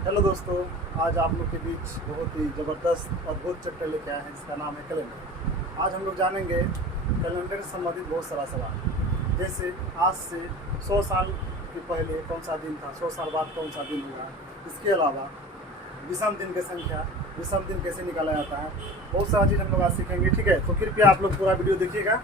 Hello दोस्तों, आज आप लोग के बीच बहुत ही ज़बरदस्त अद्भुत चैप्टर लेके आए हैं जिसका नाम है कैलेंडर। आज हम लोग जानेंगे कैलेंडर से संबंधित बहुत सारा सवाल, जैसे आज से 100 साल के पहले कौन सा दिन था, 100 साल बाद कौन सा दिन होगा। इसके अलावा विषम दिन की संख्या, विषम दिन कैसे निकाला जाता है, बहुत सारा चीज़ हम लोग आज सीखेंगे। ठीक है, तो कृपया आप लोग पूरा वीडियो देखिएगा।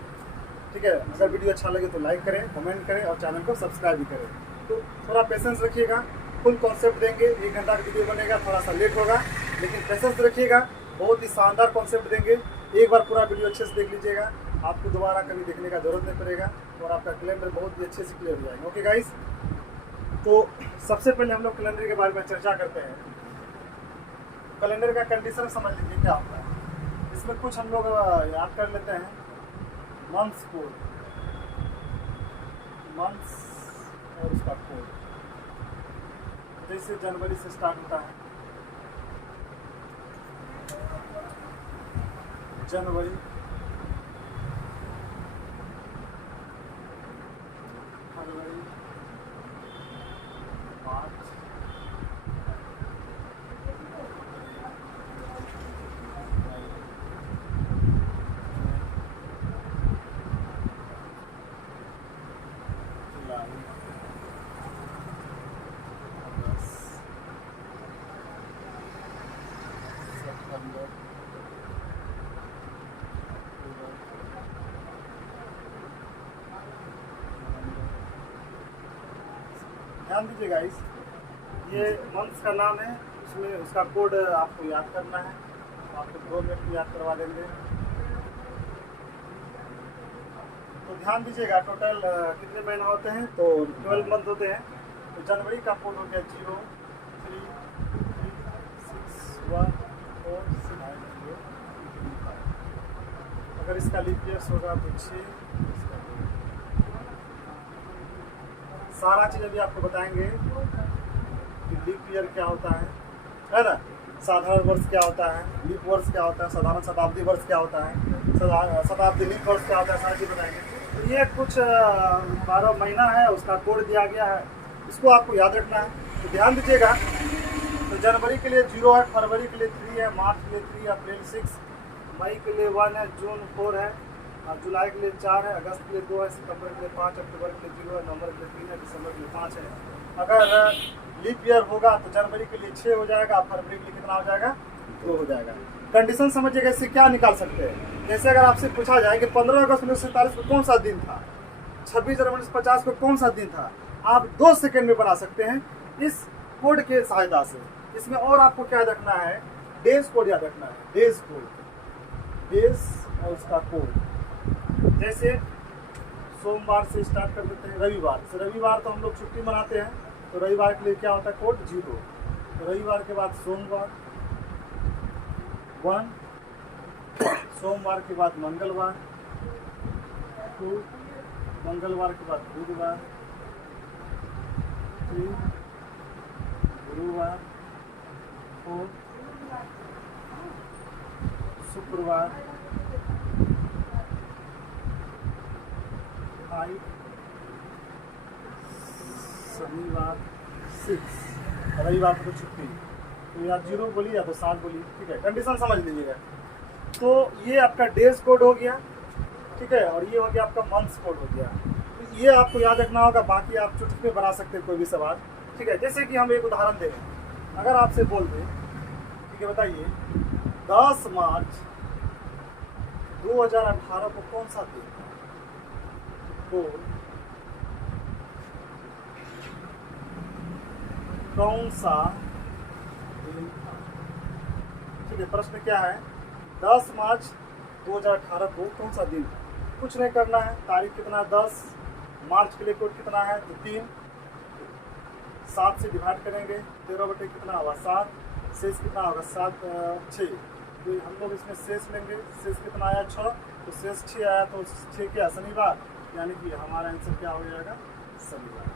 ठीक है, अगर वीडियो अच्छा लगे तो लाइक करें, कमेंट करें और चैनल को सब्सक्राइब भी करें। तो थोड़ा पेशेंस रखिएगा, फुल कॉन्सेप्ट देंगे। 1 घंटा का वीडियो बनेगा, थोड़ा सा लेट होगा, लेकिन पेशेंस रखिएगा। बहुत ही शानदार कॉन्सेप्ट देंगे। एक बार पूरा वीडियो अच्छे से देख लीजिएगा, आपको दोबारा कभी देखने का जरूरत नहीं पड़ेगा और आपका कैलेंडर बहुत ही अच्छे से क्लियर हो जाएगा। ओके गाइस, तो सबसे पहले हम लोग कैलेंडर के बारे में चर्चा करते हैं। कैलेंडर का कंडीशन समझ लीजिए क्या होता है। इसमें कुछ हम लोग याद कर लेते हैं। मंथ्स कोड, मंथ्स और उसका कोड। जैसे जनवरी से स्टार्ट होता है, जनवरी, फरवरी, मार्च, जुलाई, अगस्त, सितंबर, अक्टूबर, ध्यान दीजिए गाइस, ये मंथ्स का नाम है, उसमें उसका कोड आपको याद करना है। आपको 2 मिनट में याद करवा देंगे। तो ध्यान दीजिएगा, टोटल कितने महीना होते हैं, तो 12 मंथ होते हैं। तो जनवरी का कोड हो गया 0, 3, 3, 6, 1, 4, 6, 9, 5। अगर इसका लीप ईयर्स होगा तो 6। सारा चीज़ अभी आपको बताएंगे कि लीप ईयर क्या होता है ना, साधारण वर्ष क्या होता है, लीप वर्ष क्या होता है, साधारण शताब्दी वर्ष क्या होता है, शताब्दी लीप वर्ष क्या होता है, सारी चीज़ बताएंगे। तो ये कुछ 12 महीना है, उसका कोड दिया गया है, इसको आपको याद रखना है। तो ध्यान दीजिएगा, तो जनवरी के लिए 0 है, फरवरी के लिए 3 है, मार्च के लिए 3, अप्रैल 6, मई के लिए 1 है, जून 4 है, और जुलाई के लिए 4 है, अगस्त के लिए 2 है, सितंबर के लिए 5, अक्टूबर के लिए 0 है, नवंबर के लिए 3 है, दिसंबर के लिए 5 है। अगर लीप ईयर होगा तो जनवरी के लिए 6 हो जाएगा, फरवरी के लिए कितना हो जाएगा, 2 हो जाएगा। कंडीशन समझिएगा, इससे क्या निकाल सकते हैं। जैसे अगर आपसे पूछा जाए कि 15 अगस्त 1947 को कौन सा दिन था, 26 जनवरी 1950 को कौन सा दिन था, आप 2 सेकेंड में बना सकते हैं इस कोड के सहायता से। इसमें और आपको क्या याद रखना है, डेज कोड याद रखना है, डेज कोड, डेज और उसका कोड। जैसे सोमवार से स्टार्ट कर देते हैं, रविवार से, रविवार तो हम लोग छुट्टी मनाते हैं, तो रविवार के लिए क्या होता है, कोड 0। तो रविवार के बाद सोमवार 1, सोमवार के बाद मंगलवार 2, मंगलवार के बाद बुधवार 3, गुरुवार 4, शुक्रवार 5, शनिवार 6, रविवार को तो छुट्टी। तो या 0 बोलिए या तो 7 बोलिए। ठीक है, कंडीशन समझ लीजिएगा। तो ये आपका डेज कोड हो गया, ठीक है, और ये हो गया आपका मंथ्स कोड हो गया। तो ये आपको याद रखना होगा, बाकी आप चुटकी में बना सकते हैं कोई भी सवाल। ठीक है, जैसे कि हम एक उदाहरण दे रहे हैं। अगर आपसे बोल दें, ठीक है, बताइए 10 मार्च 2018 को कौन सा दिन था, तो कौन सा दिन था। ठीक है, प्रश्न क्या है, 10 मार्च 2018 को कौन सा दिन था। कुछ नहीं करना है, तारीख कितना है 10, मार्च के लिए कोड कितना है तो 3, 7 से डिवाइड करेंगे, 13 बटे कितना होगा 7, शेष कितना होगा 7, 6। तो हम लोग इसमें शेष लेंगे, शेष कितना आया 6, तो शेष 6 आया, तो 6 क्या शनिवार, यानी कि हमारा आंसर क्या हो जाएगा, शनिवार।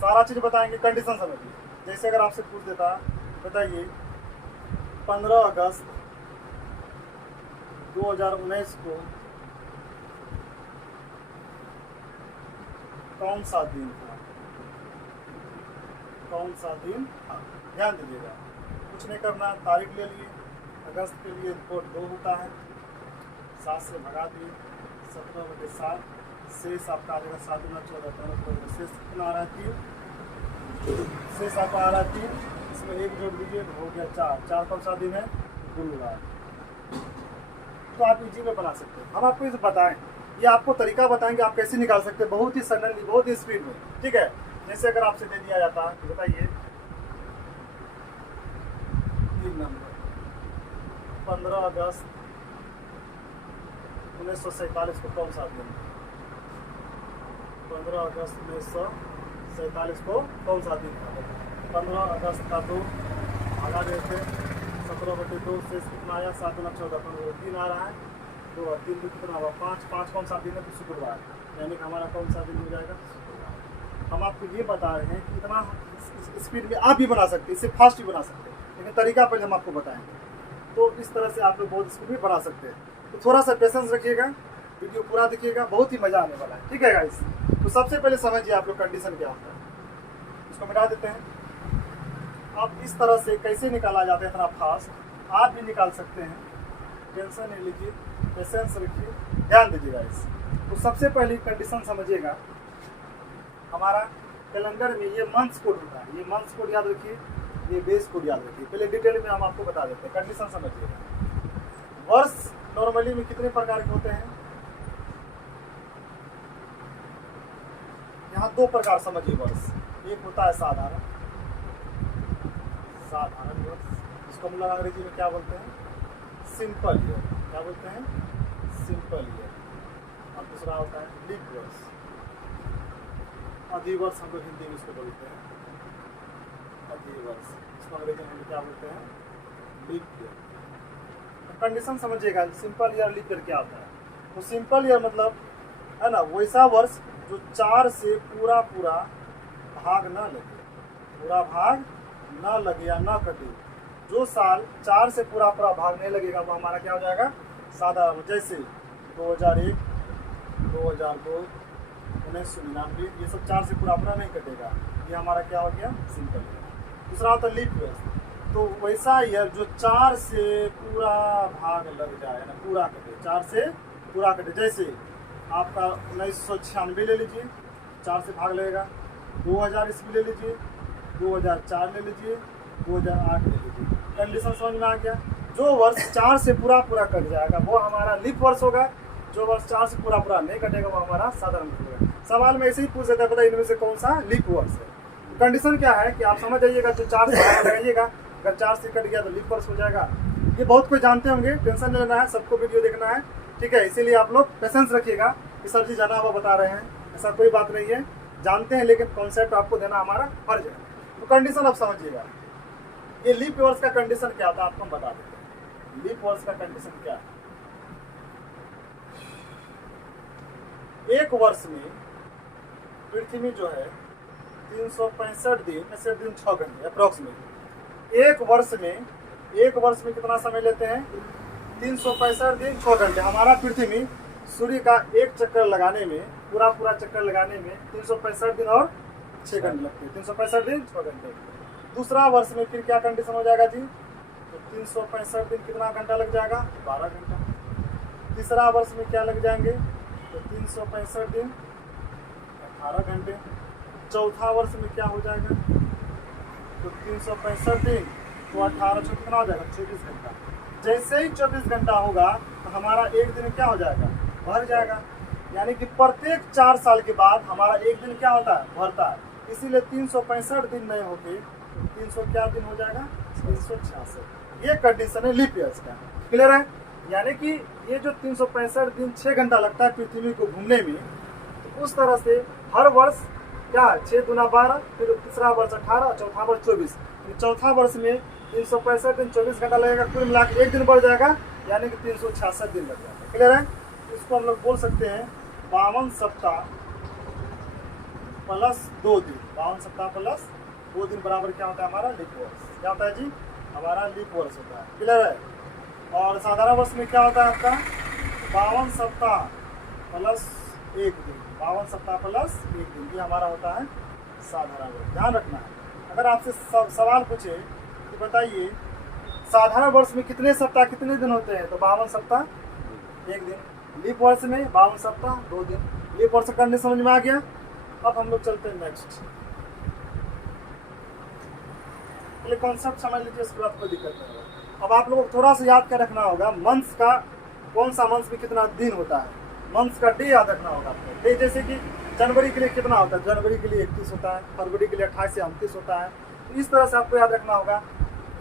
सारा चीज़ बताएंगे, कंडीशन समझिए। जैसे अगर आपसे पूछ देता, बताइए 15 अगस्त 2019 को कौन सा दिन था, कौन कौन सा दिन था। ध्यान दीजिएगा, कुछ नहीं करना, तारीख ले लिए। अगस्त के लिए रिपोर्ट 2 होता है, 7 से भगा दिए, 17/7 शेष आपका आ जाएगा 7 गुना 14 15 शेष कितना आ रहा है 3, शेष आपका आ रहा है 3, इसमें 1 जोड़ दीजिए तो हो गया 4। 4 कौन सा दिन है? गुरुवार। तो आप इजी में बना सकते हैं। हम आपको इसे बताएं, ये आपको तरीका बताएंगे आप कैसे निकाल सकते हैं, बहुत ही सडनली, बहुत ही स्पीड में। ठीक है, जैसे अगर आपसे दे दिया जाता है तो बताइए 3 नंबर 15 अगस्त 1947 को कौन सा दिन? 15 अगस्त 1947 को कौन सा दिन था? 15 अगस्त का 2 भागा देते, 17/2 शेष कितना आया? 7 गुना 14 15 3 आ रहा है, 2 और 3 कितना हुआ? 5। 5 कौन सा दिन है? तो शुक्रवार, यानी कि हमारा कौन सा दिन हो जाएगा? शुक्रवार। हम आपको ये बता रहे हैं कि इतना स्पीड में आप भी बना सकते हैं, इससे फास्ट भी बना सकते हैं, लेकिन तरीका पहले हम आपको बताएंगे। तो इस तरह से आप लोग बहुत स्पीड में बना सकते हैं। तो थोड़ा सा पेशेंस रखिएगा, वीडियो पूरा देखिएगा, बहुत ही मजा आने वाला है। ठीक है गाइस, तो सबसे पहले समझिए आप लोग कंडीशन क्या होता है। इसको मिटा देते हैं। अब इस तरह से कैसे निकाला जाता है इतना फास्ट, आप भी निकाल सकते हैं। टेंशन नहीं लीजिए, पेशेंस रखिए, ध्यान दीजिएगा इस। तो सबसे पहली कंडीशन समझिएगा, हमारा कैलेंडर में ये मंथ्स कोड होता है, ये मंथ्स कोड याद रखिए, ये बेस कोड याद रखिए। पहले डिटेल में हम आपको बता देते हैं, कंडीशन समझिएगा। वर्ष नॉर्मली में कितने प्रकार के होते हैं? यहाँ 2 प्रकार समझिए वर्ष। एक होता है साधारण वर्ष, इसको हम लोग अंग्रेजी में क्या बोलते हैं? Simple year. क्या बोलते हैं? Simple year. और दूसरा होता है लीप वर्ष, अधिवर्ष हम लोग हिंदी में इसको बोलते हैं, अधिवर्ष। इसको अंग्रेजी में क्या बोलते हैं? Leap year. कंडीशन समझिएगा, सिंपल ईयर लीप ईयर क्या होता है। तो सिंपल ईयर मतलब है ना वैसा वर्ष जो 4 से पूरा भाग न लगे, पूरा भाग न लगे या न कटे। जो साल 4 से पूरा भाग नहीं लगेगा वो हमारा क्या हो जाएगा? साधारण। जैसे 2001, 2002, 1999, ये सब 4 से पूरा नहीं कटेगा, ये हमारा क्या हो गया? Simple year. दूसरा होता है लीप ईयर, तो वैसा ईयर जो 4 से पूरा भाग लग जाए ना, पूरा कटे, 4 से पूरा कटे। जैसे आपका 1996 ले लीजिए, 4 से भाग लगेगा। 2000 ईस्वी ले लीजिए, 2004 ले लीजिए, 2008 ले लीजिए। कंडीशन समझ में आ गया? जो वर्ष 4 से पूरा कट जाएगा वो हमारा लीप वर्ष होगा, जो वर्ष 4 से पूरा नहीं कटेगा वो हमारा साधारण होगा। सवाल में ऐसे ही पूछ देता है, पता इनमें से कौन सा लीप वर्ष है। कंडीशन क्या है कि आप समझ जाइएगा, जो 4 से लगाइएगा, अगर 4 से कट गया तो लीप वर्ष हो जाएगा। ये बहुत कोई जानते होंगे, टेंशन नहीं लेना है, सबको वीडियो देखना है। ठीक है, इसीलिए आप लोग पेशेंस रखिएगा कि सब चीज़ जाना हुआ बता रहे हैं, ऐसा कोई बात नहीं है, जानते हैं, लेकिन कॉन्सेप्ट आपको देना हमारा फर्ज है। तो कंडीशन आप समझिएगा। ये लीप वर्ष का कंडीशन क्या होता है आपको हम बता देते हैं। लीप वर्ष का कंडीशन क्या है? एक वर्ष में पृथ्वी जो है 365 दिन, 6 घंटे अप्रोक्सीमेट। एक वर्ष में कितना समय लेते हैं? 365 दिन 6 घंटे। हमारा पृथ्वी सूर्य का एक चक्कर लगाने में, पूरा चक्कर लगाने में 365 दिन और 6 घंटे लगते हैं। 365 दिन 6 घंटे। दूसरा वर्ष में फिर क्या कंडीशन हो जाएगा जी? तो 365 दिन कितना घंटा लग जाएगा? 12 घंटा। तीसरा वर्ष में क्या लग जाएंगे? तो 365 दिन 18 घंटे। चौथा वर्ष में क्या हो जाएगा? तो 365 दिन तो 18 से कितना हो जाएगा? 24 घंटा। जैसे ही 24 घंटा होगा तो हमारा एक दिन क्या हो जाएगा? भर जाएगा। यानी कि प्रत्येक 4 साल के बाद हमारा एक दिन क्या होता है? भरता है। इसीलिए 365 दिन नहीं होते, 300 क्या दिन हो जाएगा? 366। ये कंडीशन है लीप ईयर्स का। क्लियर है? यानी कि ये जो 365 दिन 6 घंटा लगता है पृथ्वी को घूमने में, तो उस तरह से हर वर्ष क्या है? 6 दूना 12, फिर तीसरा वर्ष 18, चौथा वर्ष 24। चौथा वर्ष में 365 दिन 24 घंटा लगेगा, कुल मिला के एक दिन बढ़ जाएगा, यानी कि 366 दिन लग जाएगा। क्लियर है? इसको हम लोग बोल सकते हैं 52 सप्ताह प्लस 2 दिन। 52 सप्ताह प्लस 2 दिन बराबर क्या होता है? हमारा लीप वर्ष। क्या होता है जी? हमारा लीप वर्ष होता है। क्लियर है? और साधारण वर्ष में क्या होता है आपका? 52 सप्ताह प्लस 1 दिन। 52 सप्ताह प्लस 1 दिन, ये हमारा होता है साधारण वर्ष। ध्यान रखना है, अगर आपसे सवाल पूछे कि बताइए साधारण वर्ष में कितने सप्ताह कितने दिन होते हैं, तो 52 सप्ताह 1 दिन। लीप वर्ष में 52 सप्ताह 2 दिन। लीप वर्ष करने समझ में आ गया। अब हम लोग चलते हैं नेक्स्ट। पहले कॉन्सेप्ट समझ लीजिए, इसके बाद कोई दिक्कत नहीं होगा। अब आप लोगों को थोड़ा सा याद क्या रखना होगा, मंथ्स का कौन सा मंथ में कितना दिन होता है, मंथ्स का डे याद रखना होगा आपको। डे जैसे कि जनवरी के लिए कितना होता है, जनवरी के लिए 31 होता है, फरवरी के लिए 28 से 29 होता है। तो इस तरह से आपको याद रखना होगा।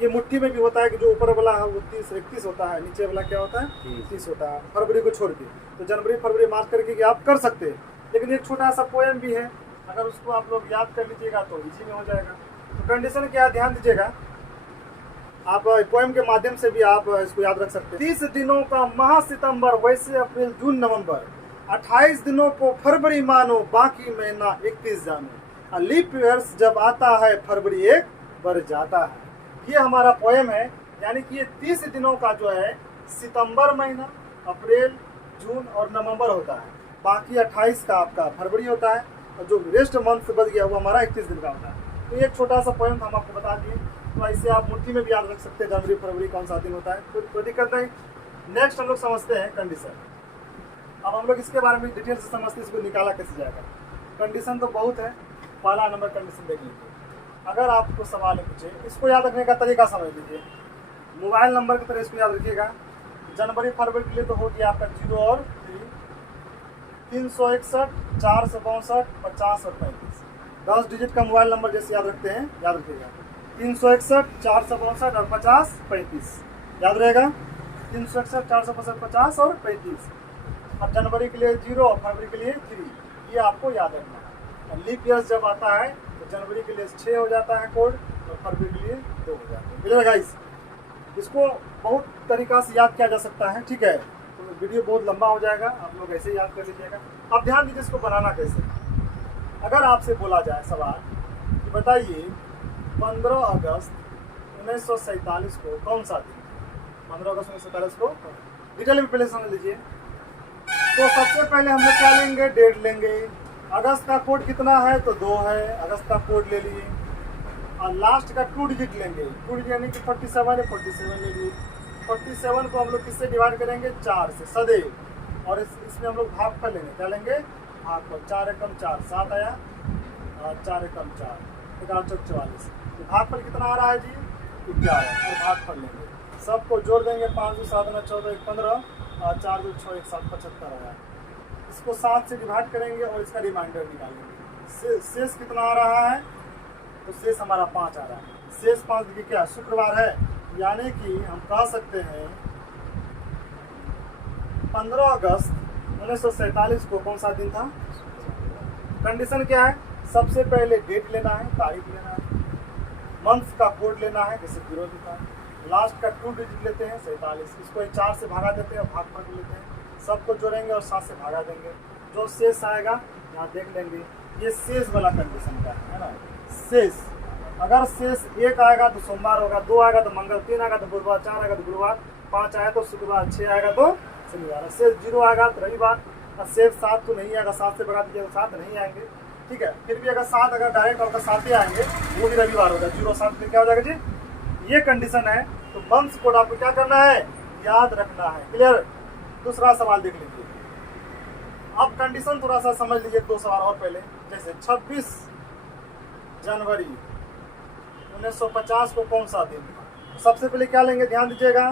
ये मुट्ठी में भी होता है कि जो ऊपर वाला है वो 31 होता है, नीचे वाला क्या होता है 30 होता है, फरवरी को छोड़ के। तो जनवरी फरवरी मार्च करके आप कर सकते हैं। लेकिन एक छोटा सा पोएम भी है, अगर उसको आप लोग याद कर लीजिएगा तो इजी में हो जाएगा। तो कंडीशन क्या है, ध्यान दीजिएगा, आप पोएम के माध्यम से भी आप इसको याद रख सकते हैं। 30 दिनों का माह सितंबर, वैसे अप्रैल जून नवंबर, 28 दिनों को फरवरी मानो, बाकी महीना 31 जानो। लीप ईयर्स जब आता है फरवरी 1 बढ़ जाता है। ये हमारा पोएम है। यानी कि ये 30 दिनों का जो है सितंबर महीना, अप्रैल, जून और नवंबर होता है, बाकी 28 का आपका फरवरी होता है, और जो रेस्ट मंथ बच गया वो हमारा 31 दिन का होता है। तो एक छोटा सा पोएम हम आपको बता दिए। तो ऐसे आप मुट्ठी में भी याद रख सकते हैं जनवरी फरवरी कौन सा दिन होता है, कोई दिक्कत नहीं। नेक्स्ट हम लोग समझते हैं कंडीशन। अब हम लोग इसके बारे में डिटेल से समझते हैं, इसको निकाला कैसे जाएगा। कंडीशन तो बहुत है। पहला नंबर कंडीशन देख लीजिए। अगर आपको सवाल पूछे, इसको याद रखने का तरीका समझ लीजिए। मोबाइल नंबर की तरह इसको याद रखिएगा। जनवरी फरवरी के लिए तो हो गया आपका 0 और 3, 361, 462, 50 और 35। 10 डिजिट का मोबाइल नंबर जैसे याद रखते हैं, याद रखिएगा। 361, 462 और 50, 35 याद रहेगा। 361, 462, 50 और 35। अब जनवरी के लिए 0 और फरवरी के लिए 3, ये आपको याद रखना है। और लीप ईयर जब आता है तो जनवरी के लिए 6 हो जाता है कोड, और फरवरी के लिए 2 हो जाता है। Clear guys? इसको बहुत तरीका से याद किया जा सकता है, ठीक है। तो वीडियो बहुत लंबा हो जाएगा, आप लोग ऐसे ही याद कर लीजिएगा। अब ध्यान दीजिए इसको बनाना कैसे। अगर आपसे बोला जाए सवाल कि बताइए 15 अगस्त 1947 को कौन सा दिन, 15 अगस्त 1947 को डिटेल में पहले समझ लीजिए। तो सबसे पहले हम लोग क्या लेंगे, डेट लेंगे। अगस्त का कोड कितना है, तो 2 है, अगस्त का कोड ले लिए। और लास्ट का 2 डिजिट लेंगे, 2 डिजिट यानी कि 47 है, 47 ले लिए। 47 को हम लोग किससे डिवाइड करेंगे, 4 से सदैव। और इसमें हम लोग भागफल लेंगे, क्या लेंगे, भागफल। 4 एकम 4, 7 आया, और 4 एकम 4, 11 चौक 44। तो भागफल कितना आ रहा है जी, 11। और भागफल लेंगे, सबको जोड़ देंगे। 5 2 7 9 14 1 15, और 4 2 6 1 7 75 आया। इसको 7 से डिवाइड करेंगे और इसका रिमाइंडर निकालेंगे। शेष कितना आ रहा है, तो शेष हमारा 5 आ रहा है। शेष 5 देखिए क्या शुक्रवार है, यानी कि हम कह सकते हैं 15 अगस्त 1947 को कौन सा दिन था। कंडीशन क्या है, सबसे पहले डेट लेना है, तारीख लेना है, मंथ का कोड लेना है, जैसे 0 लिखा है, लास्ट का 2 डिजिट लेते हैं 47, इसको 4 से भागा देते हैं और भाग लेते हैं, सबको जोड़ेंगे और 7 से भागा देंगे। जो शेष आएगा यहाँ देख लेंगे, ये शेष वाला कंडीशन का है ना। शेष अगर शेष 1 आएगा तो सोमवार होगा, 2 आएगा तो मंगल, 3 आएगा तो बुधवार, 4 आएगा तो गुरुवार, 5 आएगा तो शुक्रवार, 6 आएगा तो शनिवार, शेष 0 आएगा तो रविवार, और शेष 7 तो नहीं आएगा, 7 से भगा दीजिए तो 7 नहीं आएंगे, ठीक है। फिर भी अगर 7 अगर डायरेक्ट आपका 7 ही आएंगे वो भी रविवार होगा, 0 7 में क्या हो जाएगा जी, ये कंडीशन है। तो मंथ्स कोड आपको क्या करना है, याद रखना है। क्लियर? दूसरा सवाल देख लीजिए। अब कंडीशन थोड़ा सा समझ लीजिए, 2 सवाल और पहले। जैसे 26 जनवरी 1950 को कौन सा दिन, सबसे पहले क्या लेंगे, ध्यान दीजिएगा,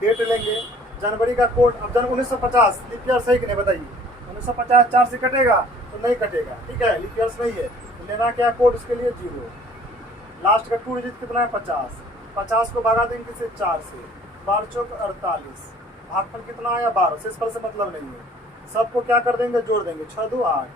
डेट लेंगे, जनवरी का कोड। अब 1950 लीप ईयर सही कि नहीं बताइए, 1950 4 से कटेगा तो नहीं कटेगा, ठीक है, लीप ईयर्स नहीं है। तो लेना क्या कोड उसके लिए, 0। लास्ट का 2 डिजिट कितना है, 50, 50 को भागा देंगे किसे, 4 से, 12 चौक 48, भागफल कितना आया, 12, शेषफल से मतलब नहीं है। सबको क्या कर देंगे, जोड़ देंगे, 6 2 8,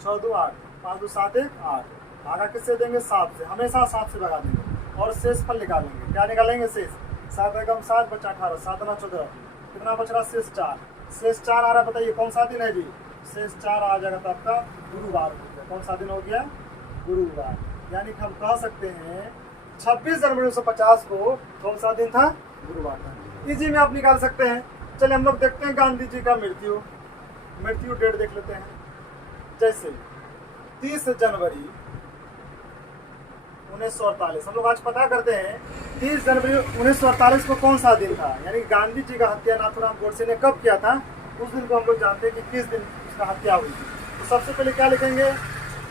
6 2 8, 5 2 7 1 8, भागा किससे देंगे, 7 से, हमेशा 7 से भगा देंगे और शेषफल निकालेंगे। क्या निकालेंगे, शेष 7 एकम 7 बचा 18, 7 9 14, कितना बच रहा, शेष 4। शेष 4 आ रहा है, बताइए कौन सा दिन है जी, शेष 4 आ जाएगा तो आपका गुरुवार हो गया। कौन सा दिन हो गया, गुरुवार। यानी कि हम कह सकते हैं 26 जनवरी 1950 को कौन सा दिन था, गुरुवार था। इसी में आप निकाल सकते हैं। चलिए हम लोग देखते हैं गांधी जी का मृत्यु डेट देख लेते हैं। जैसे 30 जनवरी 1948। हम लोग आज पता करते हैं 30 जनवरी 1948 को कौन सा दिन था, यानी गांधी जी का हत्या नाथूराम गोडसे ने कब किया था, उस दिन को हम लोग जानते हैं कि किस दिन उसका हत्या हुई थी। तो सबसे पहले क्या लिखेंगे,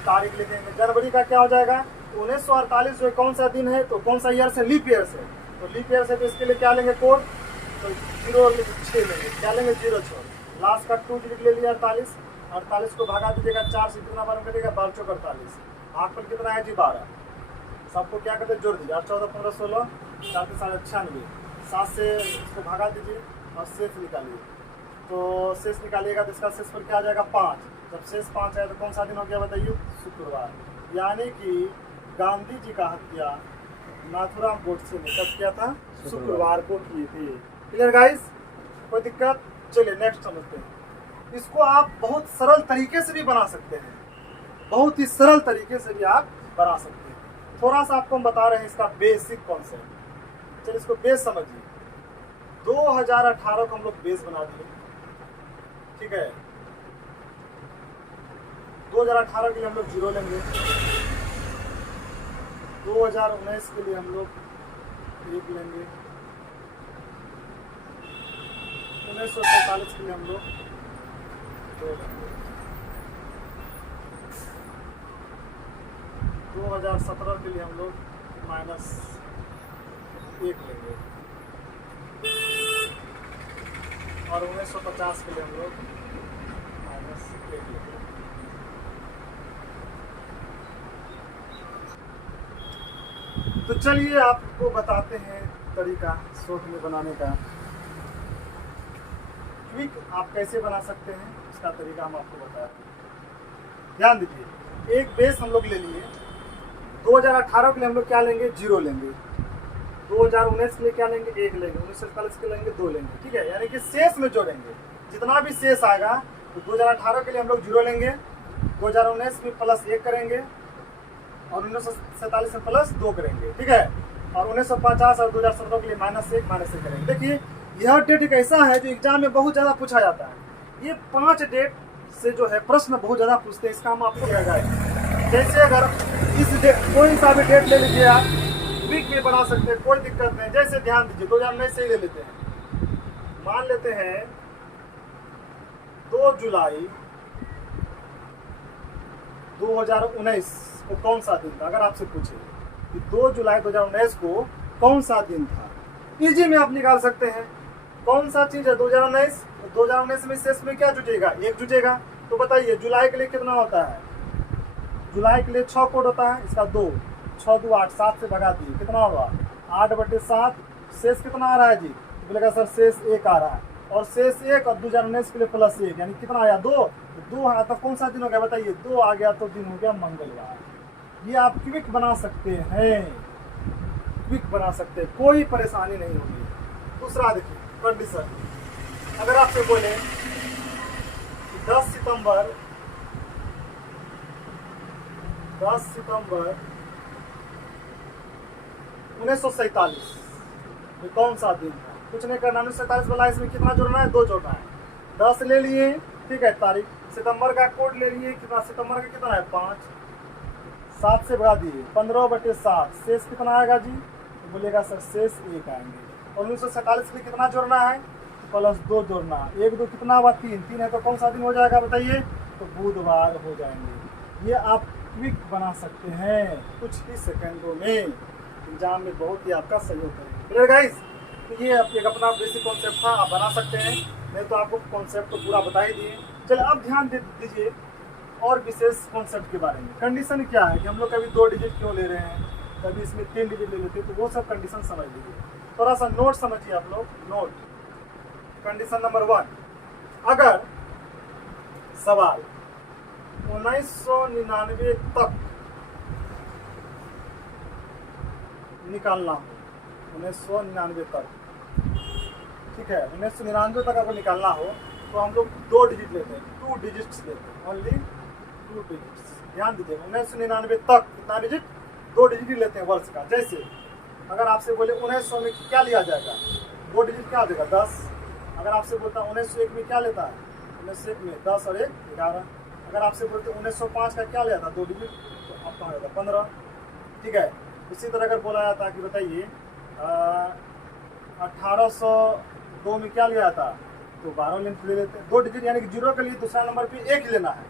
तारीख लिखेंगे। जनवरी का क्या हो जाएगा 1948, जो कौन सा दिन है, तो कौन सा ईयर से, लीप ईयर से। तो लीप ईयर से तो इसके लिए क्या लेंगे कोड, तो 06 लेंगे। क्या लेंगे 06, लास्ट का 2 डिजिट ले लिया 48। 48 को भागा दीजिएगा 4 से, कितना बार करेगा 12 चौक 48, आँख पर कितना है जी 12। सबको क्या करते हैं जोड़ दीजिए, 8 14 15 16, 4 3 96, 7 से इसको भागा दीजिए और शेष निकालिए। तो शेष निकालिएगा तो इसका शेष पर क्या आ जाएगा 5। जब शेष 5 आया तो कौन सा दिन हो गया बताइए, शुक्रवार। यानी कि गांधी जी का हत्या नाथूराम गोडसे ने कब किया था, शुक्रवार को किए थे। क्लियर गाइस, कोई दिक्कत? चलिए नेक्स्ट समझते हैं। इसको आप बहुत सरल तरीके से भी बना सकते हैं, बहुत ही सरल तरीके से भी आप बना सकते हैं। थोड़ा सा आपको हम बता रहे हैं इसका बेसिक कॉन्सेप्ट। चलिए इसको बेस समझिए। 2018 को हम लोग बेस बना दिए, ठीक है। 2018 के लिए हम लोग 0 लेंगे, 2019 के लिए हम लोग 1 लेंगे, 1947 के लिए हम लोग 2 लेंगे, 2017 के लिए हम लोग -1 लेंगे और 1950 के लिए हम लोग -1 लेंगे। तो चलिए आपको बताते हैं तरीका शॉर्ट में बनाने का। क्विक आप कैसे बना सकते हैं इसका तरीका हम आपको बताते हैं। ध्यान दीजिए, एक बेस हम लोग ले लिए। 2018 के लिए हम लोग क्या लेंगे 0 लेंगे, 2019 के लिए क्या लेंगे 1 लेंगे, 1947 के लिए लेंगे 2 लेंगे, ठीक है। यानी कि शेष में जोड़ेंगे, जितना भी शेष आएगा तो 2018 के लिए हम लोग 0 लेंगे, 2019 में +1 करेंगे और 1947 में +2 करेंगे, ठीक है। और 1950 और 2017 के लिए -1 करेंगे। देखिए यह डेट एक ऐसा है जो एग्जाम में बहुत ज़्यादा पूछा जाता है। ये 5 डेट से जो है प्रश्न बहुत ज़्यादा पूछते हैं, इसका हम आपको दिया है। जैसे अगर इस डेट कोई सा भी डेट ले लीजिए आप, वीक में बना सकते हैं, कोई दिक्कत नहीं। जैसे ध्यान दीजिए 2019 से ही ले लेते हैं, मान लेते हैं 2 जुलाई 2019 को कौन सा दिन था। अगर आपसे पूछे कि 2 जुलाई 2019 को कौन सा दिन था, इजी में आप निकाल सकते हैं। कौन सा चीज है 2019, 2019 में शेष में क्या जुटेगा 1 जुटेगा। तो बताइए जुलाई के लिए कितना होता है, जुलाई के लिए 6 कोड होता है, इसका 2, 6 2 8, 7 से भगा दिए कितना होगा 8/7। शेष कितना आ रहा है जी, तो बोलेगा सर शेष 1 आ रहा है, और शेष 1 और 2019 के लिए +1 यानी कितना आया 2। तो 2 आया तो कौन सा दिन हो गया बताइए, 2 आ गया तो दिन हो गया मंगलवार। ये आप क्विक बना सकते हैं, क्विक बना सकते हैं, कोई परेशानी नहीं होगी। दूसरा देखिए कंडीशन, अगर आपसे बोले 10 सितंबर 1947 ये कौन सा दिन था, कुछ नहीं करना। 1947 वाला इसमें कितना जोड़ना है 2 जोड़ना है। 10 ले लिए, ठीक है, तारीख। सितंबर का कोड ले लिए, कितना सितंबर का कितना है 5, 7 से भगा दिए 15/7, शेष कितना आएगा जी, तो बोलेगा सर शेष 1 आएंगे। और 1947 के लिए कितना जोड़ना है +2 जोड़ना, 1 2 कितना हुआ 3, 3 है तो कौन सा दिन हो जाएगा बताइए, तो बुधवार हो जाएंगे। ये आप क्विक बना सकते हैं कुछ ही सेकंडों में, एग्जाम में बहुत ही आपका सहयोग करेंगे। क्लियर गाइस, तो ये एक अपना बेसिक कॉन्सेप्ट था, आप बना सकते हैं, नहीं तो आपको कॉन्सेप्ट तो पूरा बता ही दिए। चलिए अब ध्यान दे दीजिए और विशेष कॉन्सेप्ट के बारे में। कंडीशन क्या है कि हम लोग कभी 2 डिजिट क्यों ले रहे हैं, कभी इसमें 3 डिजिट ले लेते हैं, तो वो सब कंडीशन समझ लीजिए। थोड़ा सा नोट समझिए आप लोग, नोट। कंडीशन नंबर 1, अगर सवाल 1999 तक निकालना हो, 1999 तक, ठीक है, 1999 तक अगर निकालना हो तो हम लोग 2 डिजिट लेते हैं, 2 डिजिट्स लेते हैं, ओनली 2 डिजिट्स। ध्यान दीजिए 1999 तक कितना डिजिट 2 डिजिट ही लेते हैं वर्ष का। जैसे अगर आपसे बोले 1900 में क्या लिया जाएगा 2 डिजिट क्या देगा 10। अगर आपसे बोलता 1901 में क्या लेता है 1901 में 10 और 1 11। अगर आपसे बोलते 1905 का क्या लिया था 2 डिजिट, तो आपका होगा 15, ठीक है। इसी तरह अगर बोला जाता कि बताइए 1802 में क्या लिया था, तो 12 ले लेते हैं, 2 डिजिट यानी कि जीरो के लिए दूसरा नंबर पे 1 ही लेना है।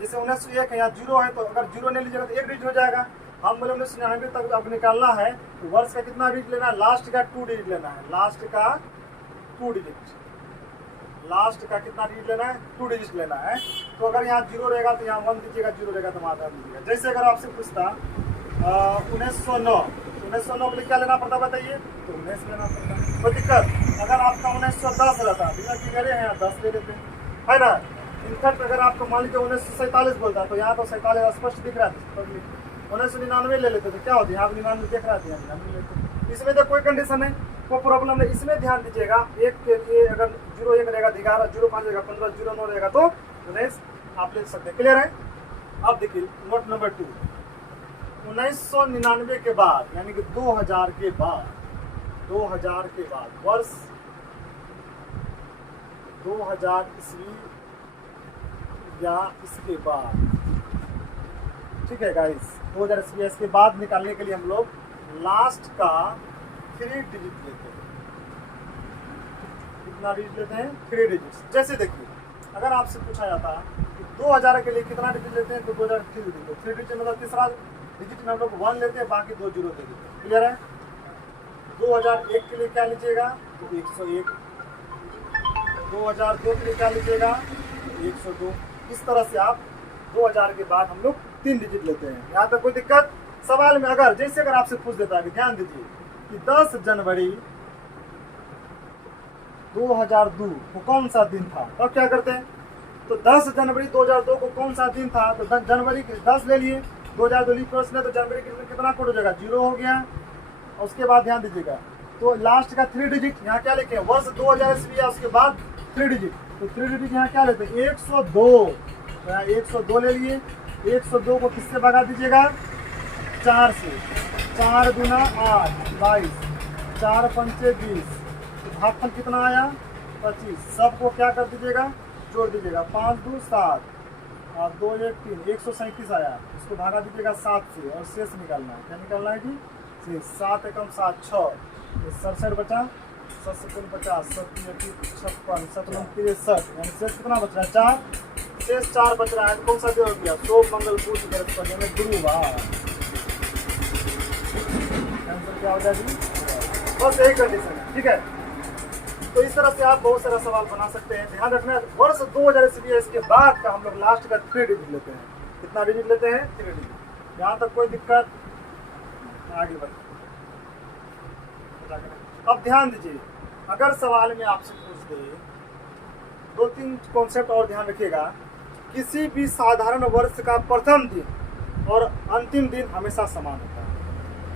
जैसे 1901 है, यहाँ जीरो है, तो अगर जीरो नहीं लीजिएगा तो 1 डिजिट हो जाएगा। हम बोले 1999 तक अब निकालना है, तो वर्ष का कितना डिजिट लेना है, लास्ट का 2 डिजिट लेना है, लास्ट का 2 डिजिट, लास्ट का कितना डिजिट लेना है, 2 डिजिट लेना है। तो अगर यहाँ जीरो रहेगा तो यहाँ 1 दीजिएगा, जीरो रहेगा तो मात्रा दीजिएगा। जैसे अगर आपसे पूछता 1909 के लिए क्या लेना पड़ता बताइए, तो 19 लेना पड़ता है। कोई दिक्कत? अगर आपका 1910 रहता, भैया की करे हैं 10 ले लेते है ना। इनफैक्ट अगर आपको मान लीजिए 1947 बोलता है, तो यहाँ तो 47 स्पष्ट दिख रहा है। 1999 ले लेते तो क्या होती है, यहाँ 99 देख रहा था, 99 लेते। इसमें तो कोई कंडीशन है, कोई प्रॉब्लम नहीं। इसमें ध्यान दीजिएगा, एक के लिए अगर 01 रहेगा 11, 05 रहेगा 15, 09 रहेगा तो 19 आप ले सकते हैं। क्लियर है? अब देखिए नोट नंबर 2, 1999 के बाद यानी कि 2000 के बाद, 2000 के बाद वर्ष 2000 ईस्वी या इसके बाद, ठीक है गाइस, 2000 ईस्वी इसके बाद निकालने के लिए हम लोग लास्ट का 3 डिजिट लेते हैं। कितना डिजिट लेते हैं? 3 डिजिट। जैसे देखिए अगर आपसे पूछा जाता कि 2000 के लिए कितना डिजिट लेते हैं, तो 2000 3 डिजिट मतलब तीसरा डिजिट में हम लोग 1 लेते हैं, बाकी 2 जीरो दे देते हैं। क्लियर है? 2001 के लिए क्या लीजिएगा, तो 101। 2002 के लिए क्या लीजिएगा, 102। इस तरह से आप 2000 के बाद हम लोग 3 डिजिट लेते हैं। यहाँ तक कोई दिक्कत? सवाल में अगर जैसे अगर आपसे पूछ देता है, ध्यान दीजिए कि 10 जनवरी 2002 को कौन सा दिन था, तब क्या करते हैं, तो 10 जनवरी 2002 को कौन सा दिन था, तो 10 जनवरी 10 ले लिए, 2002 लीप वर्ष में, तो जनवरी कितना कोड हो जाएगा, 0 हो गया। और उसके बाद ध्यान दीजिएगा, तो लास्ट का 3 डिजिट यहाँ क्या लिखे, वर्ष 2000 ईस्वी, उसके बाद 3 डिजिट, तो 3 डिजिट यहाँ क्या लेते हैं, 102। तो यहाँ 102 ले लिए। 102 को किससे भगा दीजिएगा, 4 से। 4 गुना 8 22, 4 पंचे 20, तो भागफल कितना आया, 25। सबको क्या कर दीजिएगा, जोड़ दीजिएगा, 5 2 7 और 2 1 3, 137 आया। इसको भागा दीजिएगा 7 से और शेष निकालना है। क्या निकालना है जी, शेष। 7 एकम 7 6, 67 बचा, 7 50, 7 56, 7 63, यानी शेष कितना बच रहा है, 4। शेष 4 बच रहा है, कौन सा दिन हो गया, सोम मंगल बुध बृहस्पति में गुरुवार। आंसर क्या हो जाएगी, बस यही कंडीशन है। ठीक है, तो इस तरह से आप बहुत सारा सवाल बना सकते हैं। ध्यान रखना, वर्ष 2000 ईस्वी इसके बाद का हम लोग लास्ट का 3 डिजिट लेते हैं। कितना डिजिट लेते हैं, 3 डिजिट। यहाँ तक कोई दिक्कत? आगे बढ़े। अब ध्यान दीजिए, अगर सवाल में आपसे पूछ दे, 2-3 कॉन्सेप्ट और ध्यान रखिएगा। किसी भी साधारण वर्ष का प्रथम दिन और अंतिम दिन हमेशा समान होता है।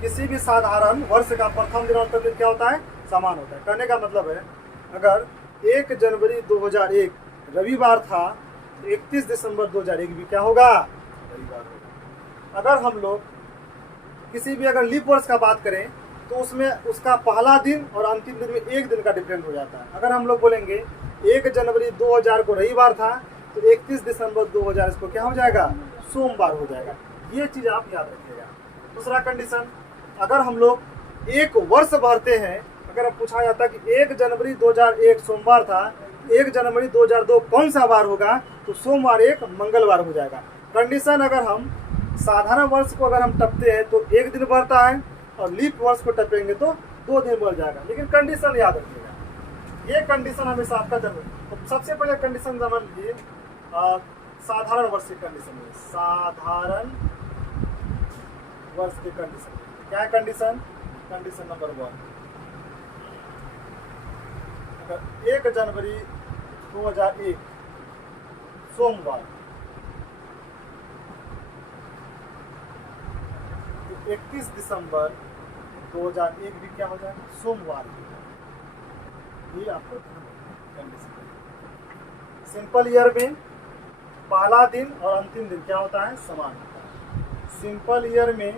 किसी भी साधारण वर्ष का प्रथम दिन और अंतिम दिन क्या होता है, समान होता है। कहने का मतलब है, अगर 1 जनवरी 2001 रविवार था, तो 31 दिसंबर 2001 भी क्या होगा, रविवार होगा। अगर हम लोग किसी भी अगर लीप वर्ष का बात करें, तो उसमें उसका पहला दिन और अंतिम दिन में 1 दिन का डिफरेंस हो जाता है। अगर हम लोग बोलेंगे 1 जनवरी 2000 को रविवार था, तो 31 दिसंबर 2000 इसको क्या हो जाएगा, सोमवार हो जाएगा। ये चीज़ आप याद रखिएगा। दूसरा कंडीशन, अगर हम लोग एक वर्ष भरते हैं, अगर अब पूछा जाता कि 1 जनवरी 2001 सोमवार था, 1 जनवरी 2002 कौन सा वार होगा, तो सोमवार 1 मंगलवार हो जाएगा। कंडीशन, अगर हम साधारण वर्ष को अगर हम टपते हैं तो 1 दिन बढ़ता है, और लीप वर्ष को टपेंगे तो 2 दिन बढ़ जाएगा। लेकिन कंडीशन याद रखिएगा, ये कंडीशन हमेशा आपका जरूर। तो सबसे पहले कंडीशन समझ लीजिए, साधारण वर्ष की कंडीशन है। साधारण वर्ष की कंडीशन क्या है, कंडीशन नंबर 1, अगर 1 जनवरी 2001 सोमवार, 31 दिसंबर 2001 भी क्या हो जाएगा, सोमवार। ये आपको कंडीशन। सिंपल ईयर में पहला दिन और अंतिम दिन क्या होता है, समान होता है। सिंपल ईयर में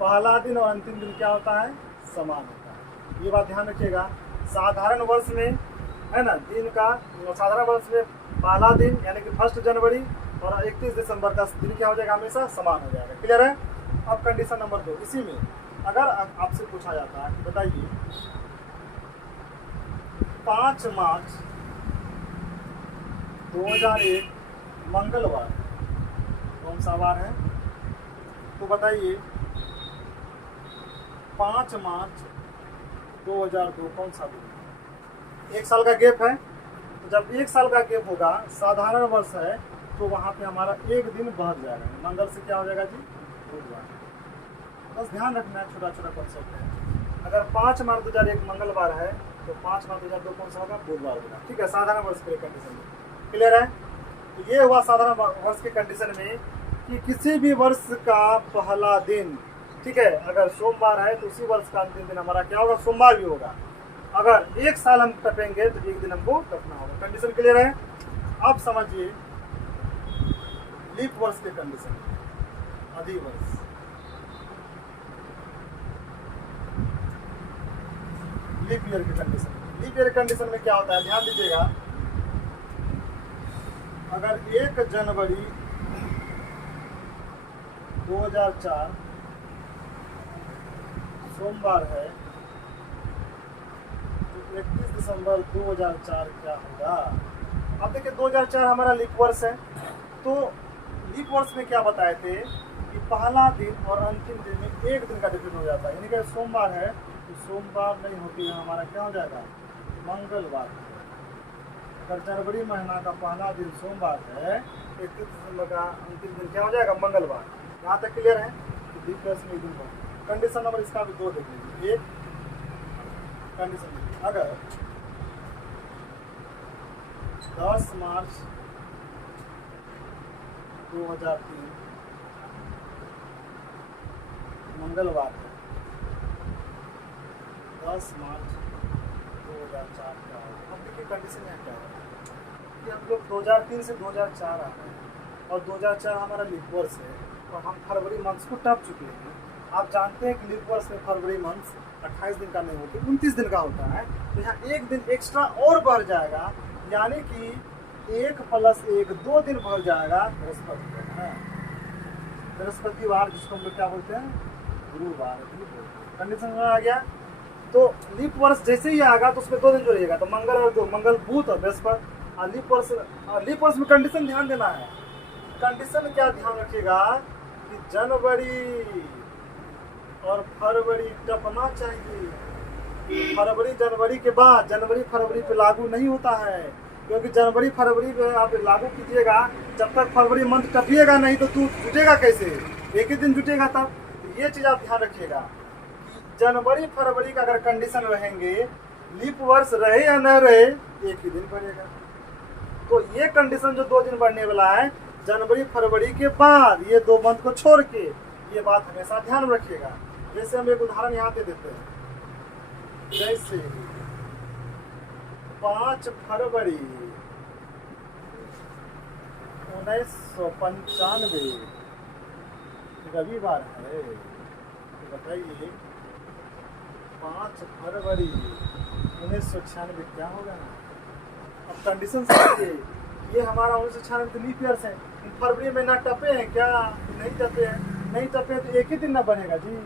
पहला दिन और अंतिम दिन क्या होता है, समान होता है। ये बात ध्यान रखिएगा। साधारण वर्ष में है ना, दिन का साधारण वर्ष में पहला दिन यानी कि 1 जनवरी और 31 दिसंबर का दिन क्या हो जाएगा, हमेशा समान हो जाएगा। क्लियर है? अब कंडीशन नंबर 2, इसी में अगर आपसे पूछा जाता है कि बताइए 5 मार्च 2001 मंगलवार कौन सा वार है? तो बताइए 5 मार्च 2002 कौन सा दिन? 1 साल का गैप है, तो जब 1 साल का गैप होगा, साधारण वर्ष है, तो वहाँ पे हमारा एक दिन बढ़ जाएगा। मंगल से क्या हो जाएगा जी? बुधवार। बस ध्यान रखना है, छोटा छोटा कॉन्सेप्ट है। अगर 5 मार्च 2001 मंगलवार है तो 5 मार्च 2002 कौन सा होगा? बुधवार होगा। ठीक है, साधारण वर्ष के कंडीशन में क्लियर है। तो ये हुआ साधारण वर्ष के कंडीशन में कि किसी भी वर्ष का पहला दिन, ठीक है, अगर सोमवार है तो उसी वर्ष का अंतिम दिन हमारा क्या होगा? सोमवार भी होगा। अगर 1 साल हम टपेंगे तो एक दिन हमको टपना होगा। कंडीशन क्लियर है। अब समझिए लीप वर्ष के कंडीशन, अधिवर्ष, लीप ईयर के कंडीशन। लीप ईयर कंडीशन में क्या होता है, ध्यान दीजिएगा। अगर 1 जनवरी 2004 सोमवार है तो 31 दिसंबर 2004 क्या होगा? अब देखिए 2004 हमारा लीप वर्ष है, तो लीप वर्ष में क्या बताए थे कि पहला दिन और अंतिम दिन में एक दिन का डिफरेंस हो जाता है। यानी कि सोमवार है तो सोमवार नहीं होती है, हमारा क्या हो जाएगा? मंगलवार। अगर जनवरी महीना का पहला दिन सोमवार है, 31 दिसंबर का अंतिम दिन क्या हो जाएगा? मंगलवार। यहाँ तक क्लियर है? तो लीप वर्ष में एक दिन का कंडीशन नंबर इसका भी 2 देख लीजिए। एक कंडीशन अगर 10 मार्च 2003 मंगलवार है, 10 मार्च 2004 का होगा। अब देखिए कंडीशन यहाँ क्या है कि हम लोग 2003 से 2004 आ रहे हैं और 2004 हमारा लीप वर्ष है और हम फरवरी मंथ को टप चुके हैं। आप जानते हैं कि लीप वर्ष में फरवरी मंथ 28 दिन का नहीं होता, 29 दिन का होता है। तो यहाँ एक दिन एक्स्ट्रा और बढ़ जाएगा, यानी कि 1 + 1 2 दिन बढ़ जाएगा। बृहस्पतिवार जिसको हम लोग क्या बोलते हैं? गुरुवार। कंडीशन में आ गया। तो लीप वर्ष जैसे ही आएगा तो उसमें 2 दिन जुड़ेगा, तो मंगल और 2, मंगल बुध और बृहस्पति। लीप वर्ष में कंडीशन ध्यान देना है। कंडीशन क्या ध्यान रखिएगा कि जनवरी और फरवरी टपना चाहिए। फरवरी जनवरी के बाद, जनवरी फरवरी पे लागू नहीं होता है, क्योंकि जनवरी फरवरी पे आप लागू कीजिएगा, जब तक फरवरी मंथ टपिएगा नहीं तो तू जुटेगा कैसे? एक ही दिन जुटेगा तब। तो ये चीज़ आप ध्यान रखिएगा कि जनवरी फरवरी का अगर कंडीशन रहेंगे, लीप वर्ष रहे या न रहे, एक ही दिन बढ़ेगा। तो ये कंडीशन जो 2 दिन बढ़ने वाला है जनवरी फरवरी के बाद, ये 2 मंथ को छोड़ के, ये बात हमेशा ध्यान रखिएगा। जैसे हम एक उदाहरण यहाँ पे देते हैं, जैसे 5 फरवरी 1995 रविवार है, तो बताइए 5 फरवरी 1996 क्या होगा? अब कंडीशन समझिए, ये हमारा 1996 तो लीप ईयर है। फरवरी में ना टपे हैं क्या? नहीं टपे हैं, नहीं टपे तो एक ही दिन ना बनेगा जी,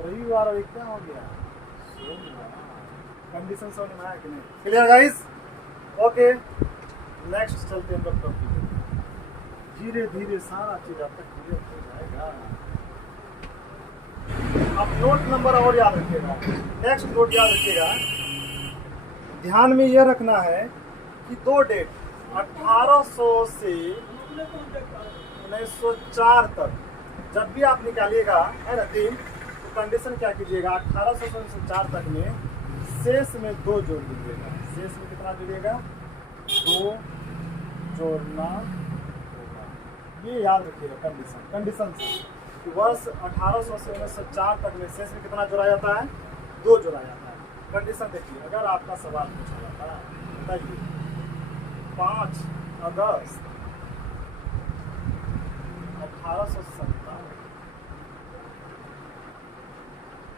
रविवार। और क्या हो गया? कंडीशन समझ में आया कि नहीं? Clear guys? ओके, नेक्स्ट चलते हैं हम लोग टॉपिक। धीरे धीरे सारा चीज आप तक क्लियर हो जाएगा। अब नोट नंबर और याद रखिएगा। नेक्स्ट नोट याद रखिएगा, ध्यान में यह रखना है कि 2 डेट 1800 से 1904 तक जब भी आप निकालिएगा, है ना, दिन, तो कंडीशन क्या कीजिएगा? 1800 से 1904 तक में शेष में 2 जोड़ दीजिएगा। शेष में कितना जुड़ेगा? 2 जोड़ना होगा। ये याद रखिएगा कंडीशन से कि वर्ष 1800 से 1904 तक में शेष में कितना जोड़ा जाता है? 2 जोड़ा जाता है। कंडीशन देखिए, अगर आपका सवाल पूछा जाता है, बताइए 5 अगस्त 1857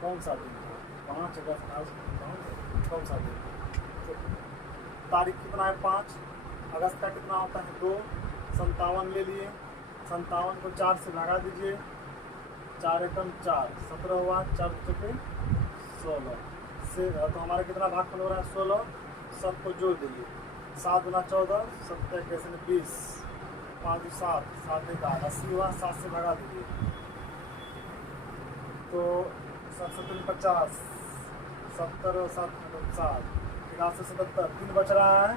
कौन सा दिन है? 5 अगस्त आज कौन सा दिन? तो तारीख कितना है? 5 अगस्त का कितना होता है? 2। 57 ले लिए, 57 को 4 से भगा दीजिए, 4 एकम 4, 17 हुआ, 4 चुके 16 से, तो हमारा कितना भागफल हो रहा है 16, सबको जोड़ दीजिए, 7 गुना 14, 7 कैसे 20, 5 7, 7 एक 8, 80 हुआ, 7 से भगा दीजिए तो 7 7 50, 70 और 7 60, 51 से 77, 3 बच रहा है,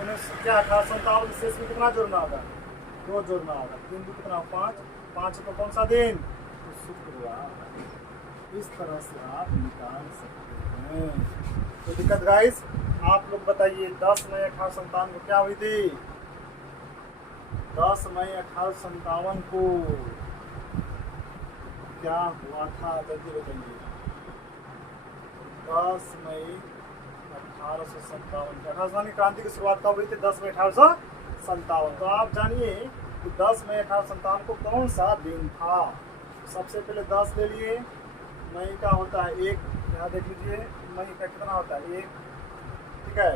उन्हें क्या 1857 शेष में कितना जोड़ना होगा, 2 जोड़ना होगा, 3 भी कितना 5, 5 को कौन सा दिन, तो शुक्रवार। इस तरह से आप निकाल सकते हैं। तो दिक्कत गाइस, आप लोग बताइए 10 मई 1857 को क्या हुई थी, 10 मई 1857 को क्या हुआ था, जल्दी बताइए। 10 मई 1857 अठारहवीं क्रांति की शुरुआत कब हुई थी, 10 मई 1857। तो आप जानिए कि 10 मई 1857 को कौन सा दिन था। सबसे पहले 10 ले लिए, मई का होता है 1, यहाँ देख लीजिए मई का कितना होता है 1, ठीक है।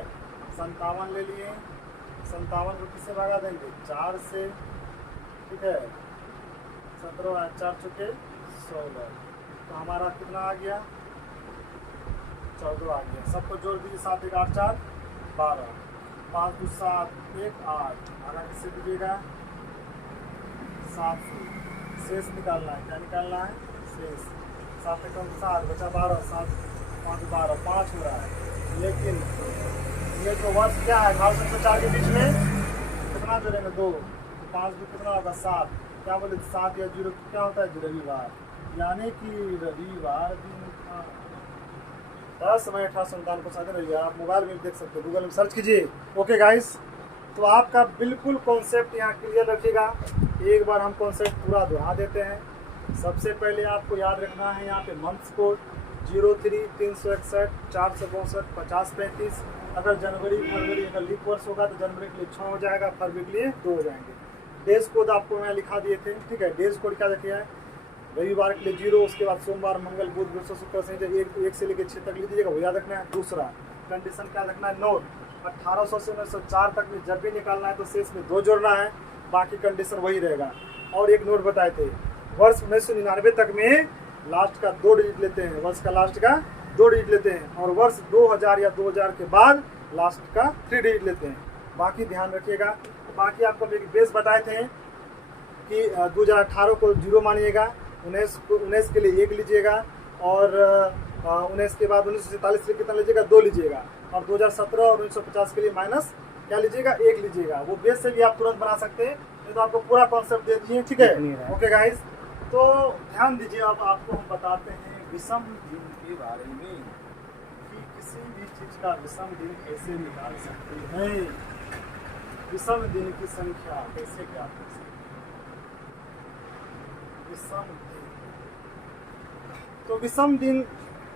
57 ले लिए, 57 को किससे भागा देंगे 4 से, ठीक है। 17 4 चुके 16, तो हमारा कितना आ गया 14 आ गया। सबको जोड़ दीजिए, 7 1 8 4 12, 5 2 7 1 8, आधा किससे दीजिएगा 7 से। शेष निकालना है, क्या निकालना है शेष, 7 एकम 7 बचा 12, 7 5 12, 5 हो रहा है। लेकिन ये जो वर्ष क्या है 1804 के बीच में कितना जोड़ेंगे 2, तो 5 भी कितना होगा 7, क्या बोले 7 या 0 क्या होता है रविवार, यानी कि रविवार दिन था। 10 मई 1857 को शादी रविवार। आप मोबाइल में देख सकते हो, गूगल में सर्च कीजिए। ओके गाइस, तो आपका बिल्कुल कॉन्सेप्ट यहाँ क्लियर रखिएगा। एक बार हम कॉन्सेप्ट पूरा दोहरा देते हैं। सबसे पहले आपको याद रखना है यहाँ पे मंथ्स कोड 03 361 462 50 35। अगर जनवरी फरवरी अगर लीप वर्ष होगा तो जनवरी के लिए 6 हो जाएगा, फरवरी के लिए 2 हो जाएंगे। डेज कोड आपको मैं लिखा दिए थे, ठीक है। डेज कोड क्या देखिए है, रविवार के लिए 0, उसके बाद सोमवार मंगल बुध बृहस्पति शुक्र शनि 1 से लेकर 6 तक लिख दीजिएगा, वो याद रखना है। दूसरा कंडीशन क्या रखना है, नोट 1800 से 1904 तक में जब भी निकालना है तो शेष में 2 जोड़ना है, बाकी कंडीशन वही रहेगा। और एक नोट बताए थे, वर्ष 1999 तक में लास्ट का 2 डिजिट लेते हैं, वर्ष का लास्ट का 2 डिजिट लेते हैं, और वर्ष 2000 या 2000 के बाद लास्ट का 3 डिजिट लेते हैं। बाकी ध्यान रखिएगा। बाकी आपको एक बेस बताए थे कि 2018 को 0 मानिएगा, 19 के लिए 1 लीजिएगा, और 19 के बाद 1947 के लिए कितना लीजिएगा 2 लीजिएगा, और 2017 और 1950 के लिए माइनस क्या लीजिएगा 1 लीजिएगा। वो बेस से भी आप तुरंत बना सकते हैं, नहीं तो आपको पूरा कॉन्सेप्ट दे दिए, ठीक है। ओके गाइस, तो ध्यान दीजिए। अब आपको हम बताते हैं विषम दिन के बारे में कि किसी भी चीज का विषम दिन कैसे निकाल सकते हैं, विषम दिन की संख्या कैसे ज्ञात कर सकते हैं। विषम दिन, तो विषम दिन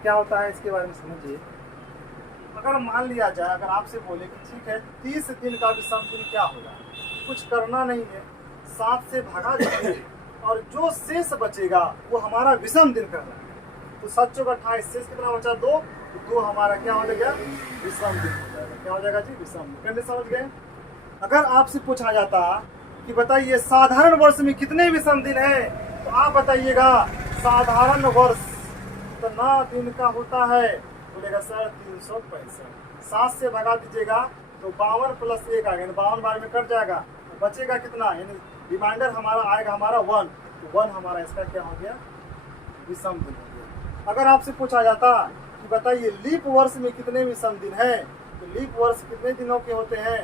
क्या होता है इसके बारे में समझिए। अगर मान लिया जाए, अगर आपसे बोले कि ठीक है 30 दिन का विषम दिन क्या होगा, कुछ करना नहीं है, 7 से भगा दीजिए और जो शेष बचेगा वो हमारा विषम दिन करना है। तो 7 चौक 28, शेष कितना बचा 2, तो 2 हमारा क्या हो जाएगा विषम दिन हो जाएगा। क्या हो जाएगा जी विषम दिन। कैसे समझ गए। अगर आपसे पूछा जाता कि बताइए साधारण वर्ष में कितने विषम दिन है, तो आप बताइएगा साधारण वर्ष कितना दिन का होता है, बोलेगा सर 365। 7 से भगा दीजिएगा तो 52 प्लस 1 आ गया, 52 बार में कट जाएगा, तो बचेगा कितना, यानी रिमाइंडर हमारा आएगा हमारा 1, तो 1 हमारा इसका क्या हो गया विषम दिन हो गया। अगर आपसे पूछा जाता कि बताइए लीप वर्ष में कितने विषम दिन है, तो लीप वर्ष कितने दिनों के होते हैं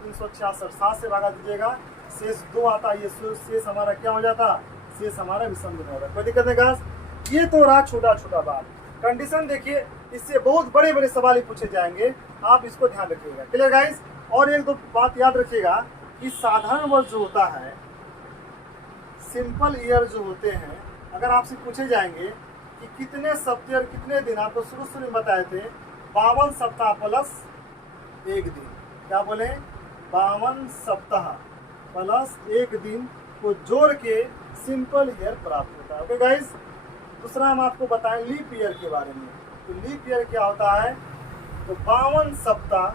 366। 7 से भागा दीजिएगा, शेष 2 आता है, ये शेष हमारा क्या हो जाता, शेष हमारा विषम दिन होगा। कोई दिक्कत नहीं गाइस। ये तो रहा छोटा छोटा बात। कंडीशन देखिए, इससे बहुत बड़े बड़े सवाल ही पूछे जाएंगे, आप इसको ध्यान रखिएगा। Clear guys. और एक दो बात याद रखिएगा कि साधारण वर्ष जो होता है, सिंपल ईयर जो होते हैं, अगर आपसे पूछे जाएंगे कि कितने सप्ताह और कितने दिन, आपको शुरू में बताए थे 52 सप्ताह प्लस 1 दिन। क्या बोले 52 सप्ताह प्लस 1 दिन को जोड़ के सिंपल ईयर प्राप्त होता है। Okay guys. दूसरा हम आपको बताएं लीप ईयर के बारे में। तो लीप ईयर क्या होता है, तो 52 सप्ताह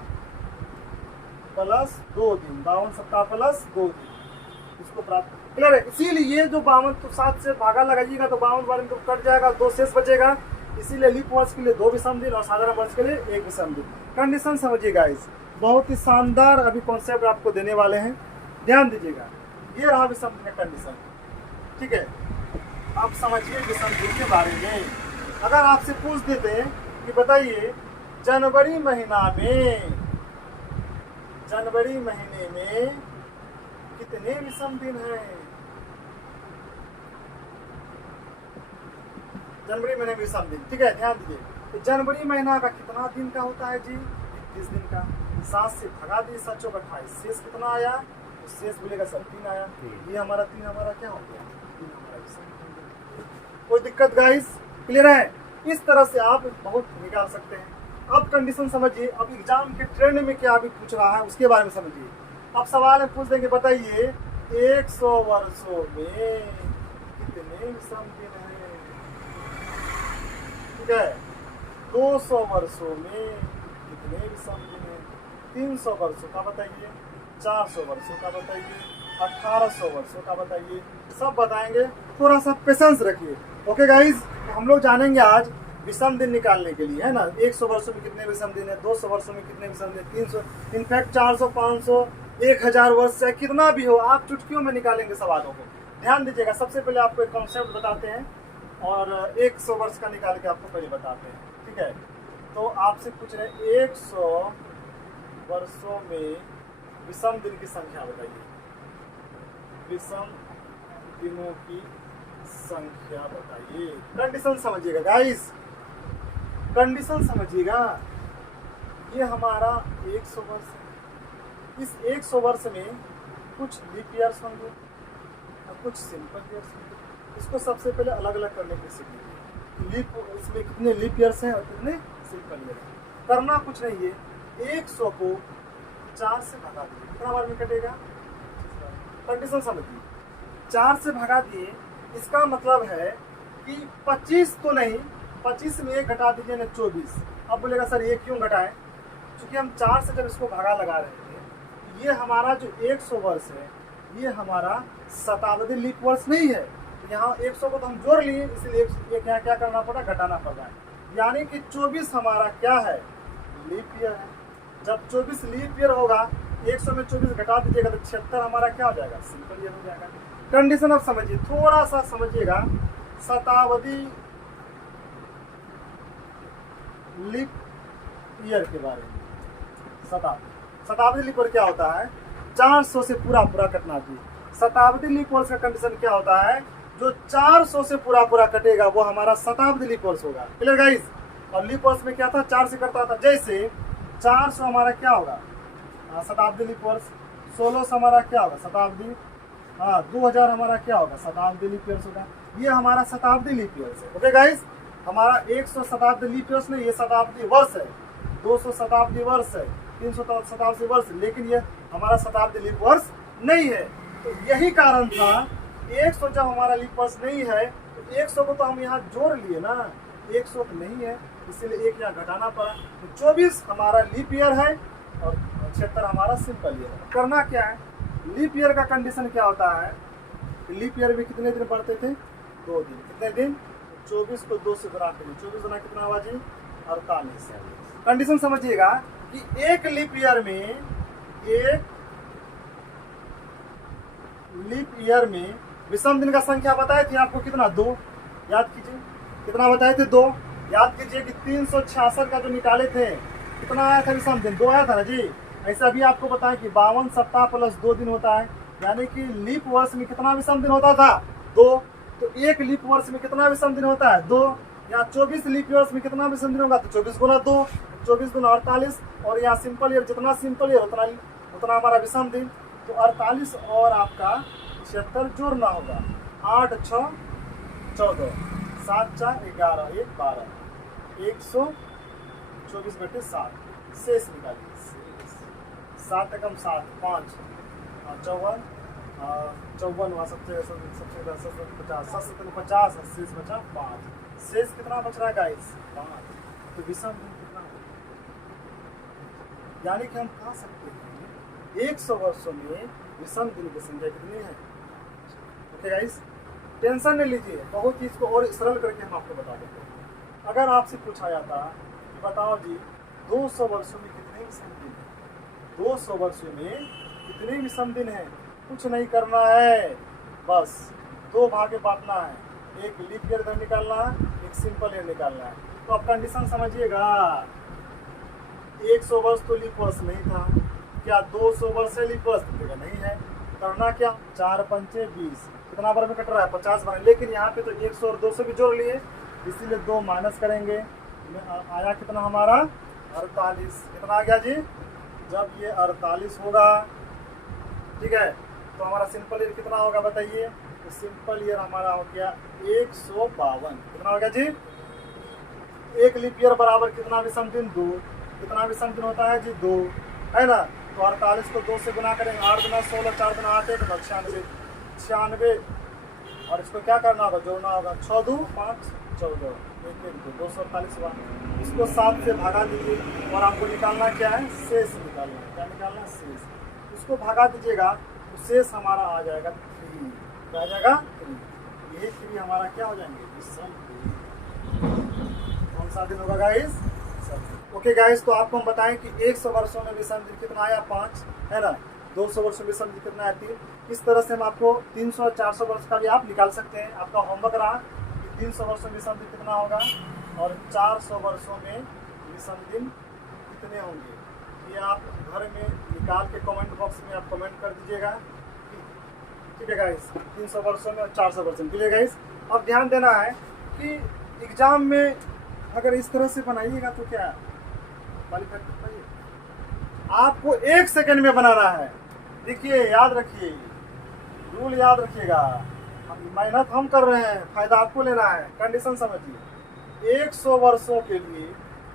प्लस 2 दिन, 52 सप्ताह प्लस 2 दिन इसको प्राप्त क्लियर है। इसीलिए जो 52 तो 7 से भागा लगाइएगा तो 52 बार इनको कट जाएगा, 2 शेष बचेगा। इसीलिए लीप वर्ष के लिए 2 विषम दिन और साधारण वर्ष के लिए 1 विषम दिन। कंडीशन समझिएगा इस बहुत ही शानदार अभी कॉन्सेप्ट आपको देने वाले हैं, ध्यान दीजिएगा। ये रहा विषम दिन का कंडीशन, ठीक है। अब समझिए विषम दिन के बारे में। अगर आपसे पूछ देते हैं कि बताइए जनवरी महीने में कितने विषम दिन हैं? जनवरी महीने में विषम दिन, ठीक है, ध्यान दीजिए। तो जनवरी महीना का कितना दिन का होता है जी? 21 दिन का। 7 से भगा दिए 7 चौक 28, शेष कितना आया? तो शेष बोलेगा सर 3 आया। ये हमारा 3 हमारा क्या हो गया? 3 हमारा विषम दिन। कोई दिक्कत गाइस? क्लियर है? इस तरह से आप बहुत निकाल सकते हैं। अब कंडीशन समझिए। अब एग्जाम के ट्रेंड में क्या अभी पूछ रहा है उसके बारे में समझिए। अब सवाल में पूछ देंगे बताइए 100 वर्षों में कितने विषम दिन हैं? ठीक है। 200 वर्षों में कितने विषम दिन हैं? 300 वर्षों का बताइए, 400 वर्षों का बताइए, 1800 वर्षों का बताइए, सब बताएंगे। थोड़ा सा पेशेंस रखिए। ओके गाइज, हम लोग जानेंगे आज विषम दिन निकालने के लिए, है ना। 100 वर्षों में कितने विषम दिन है, 200 वर्षों में कितने विषम दिन, 300, इनफैक्ट 400, 500, 1000 वर्ष से कितना भी हो, आप चुटकियों में निकालेंगे सवालों को। ध्यान दीजिएगा। सबसे पहले आपको एक कॉन्सेप्ट बताते हैं और 100 वर्ष का निकाल के आपको पहले बताते हैं, ठीक है। तो आपसे पूछ रहे 100 वर्षों में विषम दिन की संख्या बताइए। विषम दिनों की संख्या बताइए। कंडीशन समझिएगा गाइस, कंडीशन समझिएगा। ये हमारा 100 वर्ष है। इस 100 वर्ष में कुछ लीप ईयर्स होंगे और कुछ सिंपल ईयर्स होंगे। इसको सबसे पहले अलग अलग करने की सीख लीजिए। लीप इसमें कितने लीप ईयर्स हैं और कितने सिंपल ईयर हैं। करना कुछ नहीं है, 100 को 4 से भगा दीजिए। कितना बार में कटेगा? कंडीशन समझिए। 4 से भगा दिए, इसका मतलब है कि 25 तो नहीं, 25 में 1 घटा दीजिए ना 24। अब बोलेगा सर ये क्यों घटाएं? क्योंकि हम 4 से जब इसको भागा लगा रहे थे, ये हमारा जो 100 वर्ष है ये हमारा शताब्दी लीप वर्ष नहीं है। यहाँ 100 को तो हम जोड़ लिए, इसलिए ये क्या करना पड़ा? घटाना पड़ रहा है। यानी कि 24 हमारा क्या है? लीप ईयर है। जब 24 लीप ईयर होगा, 100 में 24 घटा दीजिएगा तो 76 हमारा क्या हो जाएगा? सिंपल ईयर हो जाएगा। कंडीशन अब समझिए, थोड़ा सा समझिएगा। शताब्दी लीप ईयर के बारे में। शताब्दी लीप ईयर क्या होता है? 400 से पूरा कटना चाहिए। शताब्दी लीप वर्ष का कंडीशन क्या होता है? जो 400 से पूरा कटेगा वो हमारा शताब्दी लीप वर्ष होगा। Clear guys? और लीप वर्ष में क्या था? 4 से कटता था। जैसे 400 हमारा क्या होगा? शताब्दी लीप वर्ष। 1600 हमारा क्या होगा? शताब्दी। 2000 हमारा क्या होगा? शताब्दी लीप ईयर्स होगा। ये हमारा शताब्दी लीप ईयर्स है। ओके गाइस, हमारा 100 शताब्दी लीप ईयर्स नहीं, ये शताब्दी वर्ष है। 200 शताब्दी वर्ष है, 300 शताब्दी वर्ष, लेकिन ये हमारा शताब्दी लीप वर्ष नहीं है। तो यही कारण था 100 जब हमारा लीप वर्ष नहीं है तो 100 को तो हम यहाँ जोड़ लिए ना, 100 तो नहीं है, इसीलिए 1 यहाँ घटाना पड़ा। तो 24 हमारा लीप ईयर है और 76 हमारा सिंपल ईयर है। करना क्या है? लीप ईयर का कंडीशन क्या होता है? लीप ईयर में कितने दिन बढ़ते थे? 2 दिन। कितने दिन? 24 को 2 से गुणा करिए। 24 गुना कितना हुआ जी? 48। कंडीशन समझिएगा कि एक लीप ईयर में विषम दिन का संख्या बताए थे आपको कितना? 2। याद कीजिए कितना बताए थे? 2। याद कीजिए कि 366 का जो निकाले थे कितना आया था विषम दिन? 2 आया था ना जी। ऐसा भी आपको बताएं कि 52 सप्ताह प्लस 2 दिन होता है, यानी कि लीप वर्ष में कितना विषम दिन होता था? 2। तो एक लीप वर्ष में कितना विषम दिन होता है? 2। यहाँ 24 लीप वर्ष में कितना विषम दिन होगा? तो 24 गुना 2, 24 गुना 48। और यहाँ सिंपल ईयर, जितना सिंपल ईयर उतना हमारा विषम दिन। तो 48 और आपका 76 जोड़ना होगा। 8 6 14, 7 4 11, 1 12, 124/7। शेष निकालिए। 7 एकम 7, 5 54, 54 हुआ सबसे 50, 50 शेष बचा 5। शेष कितना बच रहा है गाइस? 5। तो विषम दिन कितना होगा? यानी कि हम कह सकते हैं 100 वर्षों में विषम दिन की संख्या कितनी है? ओके गाइस, टेंशन नहीं लीजिए, बहुत चीज़ को और सरल करके हम आपको बता देते हैं। अगर आपसे पूछा जाता कि बताओ जी 200 वर्षों में कितने विषम दिन हैं, 200 वर्षों में कितने विषम दिन हैं, कुछ नहीं करना है, बस 2 भागे बांटना है, एक लीप ईयर इधर निकालना है, एक सिंपल ईयर निकालना है। तो आप कंडीशन समझिएगा, 100 वर्ष तो लीप वर्ष नहीं था, क्या 200 वर्ष है लीप वर्ष? नहीं है। करना क्या, 4 पंचे 20, कितना बार में कट रहा है, 50 बार। लेकिन यहाँ पे तो 100 और 200 भी जोड़ लिए, इसीलिए 2 माइनस करेंगे, आया कितना हमारा 48। कितना आ गया जी? जब ये 48 होगा, ठीक है, तो हमारा सिंपल ईयर कितना होगा बताइए? तो सिंपल ईयर हमारा हो गया 152। कितना हो गया जी? एक लीप ईयर बराबर कितना विषम दिन? 2। कितना विषम दिन होता है जी? 2, है ना। तो 48 को 2 से गुना करेंगे, 8 गुना 16, 4 गुना 8, 1 96, 96। और इसको क्या करना होगा? जोड़ना होगा, 6 2 5 14, 1 1 2, 248 हुआ। इसको 7 से भागा दीजिए और आपको निकालना क्या है? शेष निकालना है। क्या निकालना है? शेष। इसको भागा दीजिएगा तो शेष हमारा आ जाएगा 3। क्या आ जाएगा? 3। ये 3 हमारा क्या हो जाएंगे? विषम दिन। कौन सा दिन होगा गाइस? ओके गाइस, तो आपको हम बताएं कि 100 वर्षों में विषम दिन कितना आया? 5, है ना। 200 वर्षों में विषम दिन कितना आया? 3। इस तरह से हम आपको 300 400 वर्ष का भी आप निकाल सकते हैं। आपका होमवर्क रहा कि 300 वर्षों में विषम दिन कितना होगा और 400 वर्षों में विषम दिन कितने होंगे। ये आप घर में निकाल के कमेंट बॉक्स में आप कमेंट कर दीजिएगा, ठीक है गाइस। 300 वर्षों में और 400 वर्षों में, ठीक है गाइस। अब ध्यान देना है कि एग्जाम में अगर इस तरह से बनाइएगा तो क्या आपको 1 सेकंड में बनाना है। देखिए, याद रखिए, रूल याद रखिएगा। मेहनत हम कर रहे हैं, फायदा आपको लेना है। कंडीशन समझिए, 100 वर्षों के लिए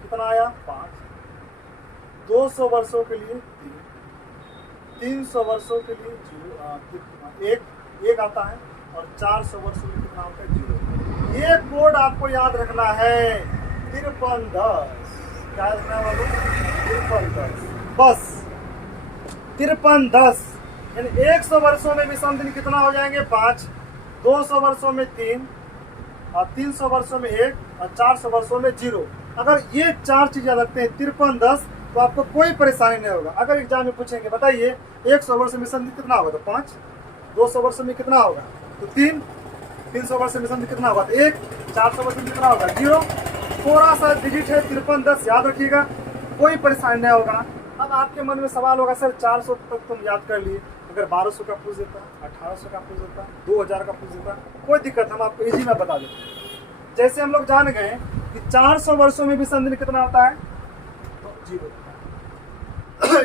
कितना आया? 5। 200 वर्षों के लिए 3, 300 वर्षों के लिए 1 आता है और 400 वर्षों में कितना होता है? 0। ये कोड आपको याद रखना है, 5310। क्या रखना है? 5310, बस 5310। यानी 100 वर्षों में विषम दिन कितना हो जाएंगे? 5, 200 वर्षों में 3 और 300 वर्षों में 1 और 400 वर्षों में 0। अगर ये 4 चीजें रखते हैं 5310 तो आपको कोई परेशानी नहीं होगा। अगर एग्जाम में पूछेंगे बताइए 100 वर्ष में विषम दिन कितना होगा, तो 5, 200 वर्षों में कितना होगा, तो 3, 300 वर्ष में विषम दिन कितना होगा, तो 1, 400 वर्ष में कितना होगा, 0। थोड़ा सा डिजिट है 5310, याद रखिएगा, कोई परेशानी नहीं होगा। अब आपके मन में सवाल होगा, सर 400 तक तुम याद कर लिए, अगर 1200 का पूछ देता, 1800 का पूछ देता, 2000 का पूछ देता, कोई दिक्कत, हम आपको इजी में बता देते हैं। जैसे हम लोग जान गए कि 400 वर्षों में विषम दिन कितना होता है, तो 0।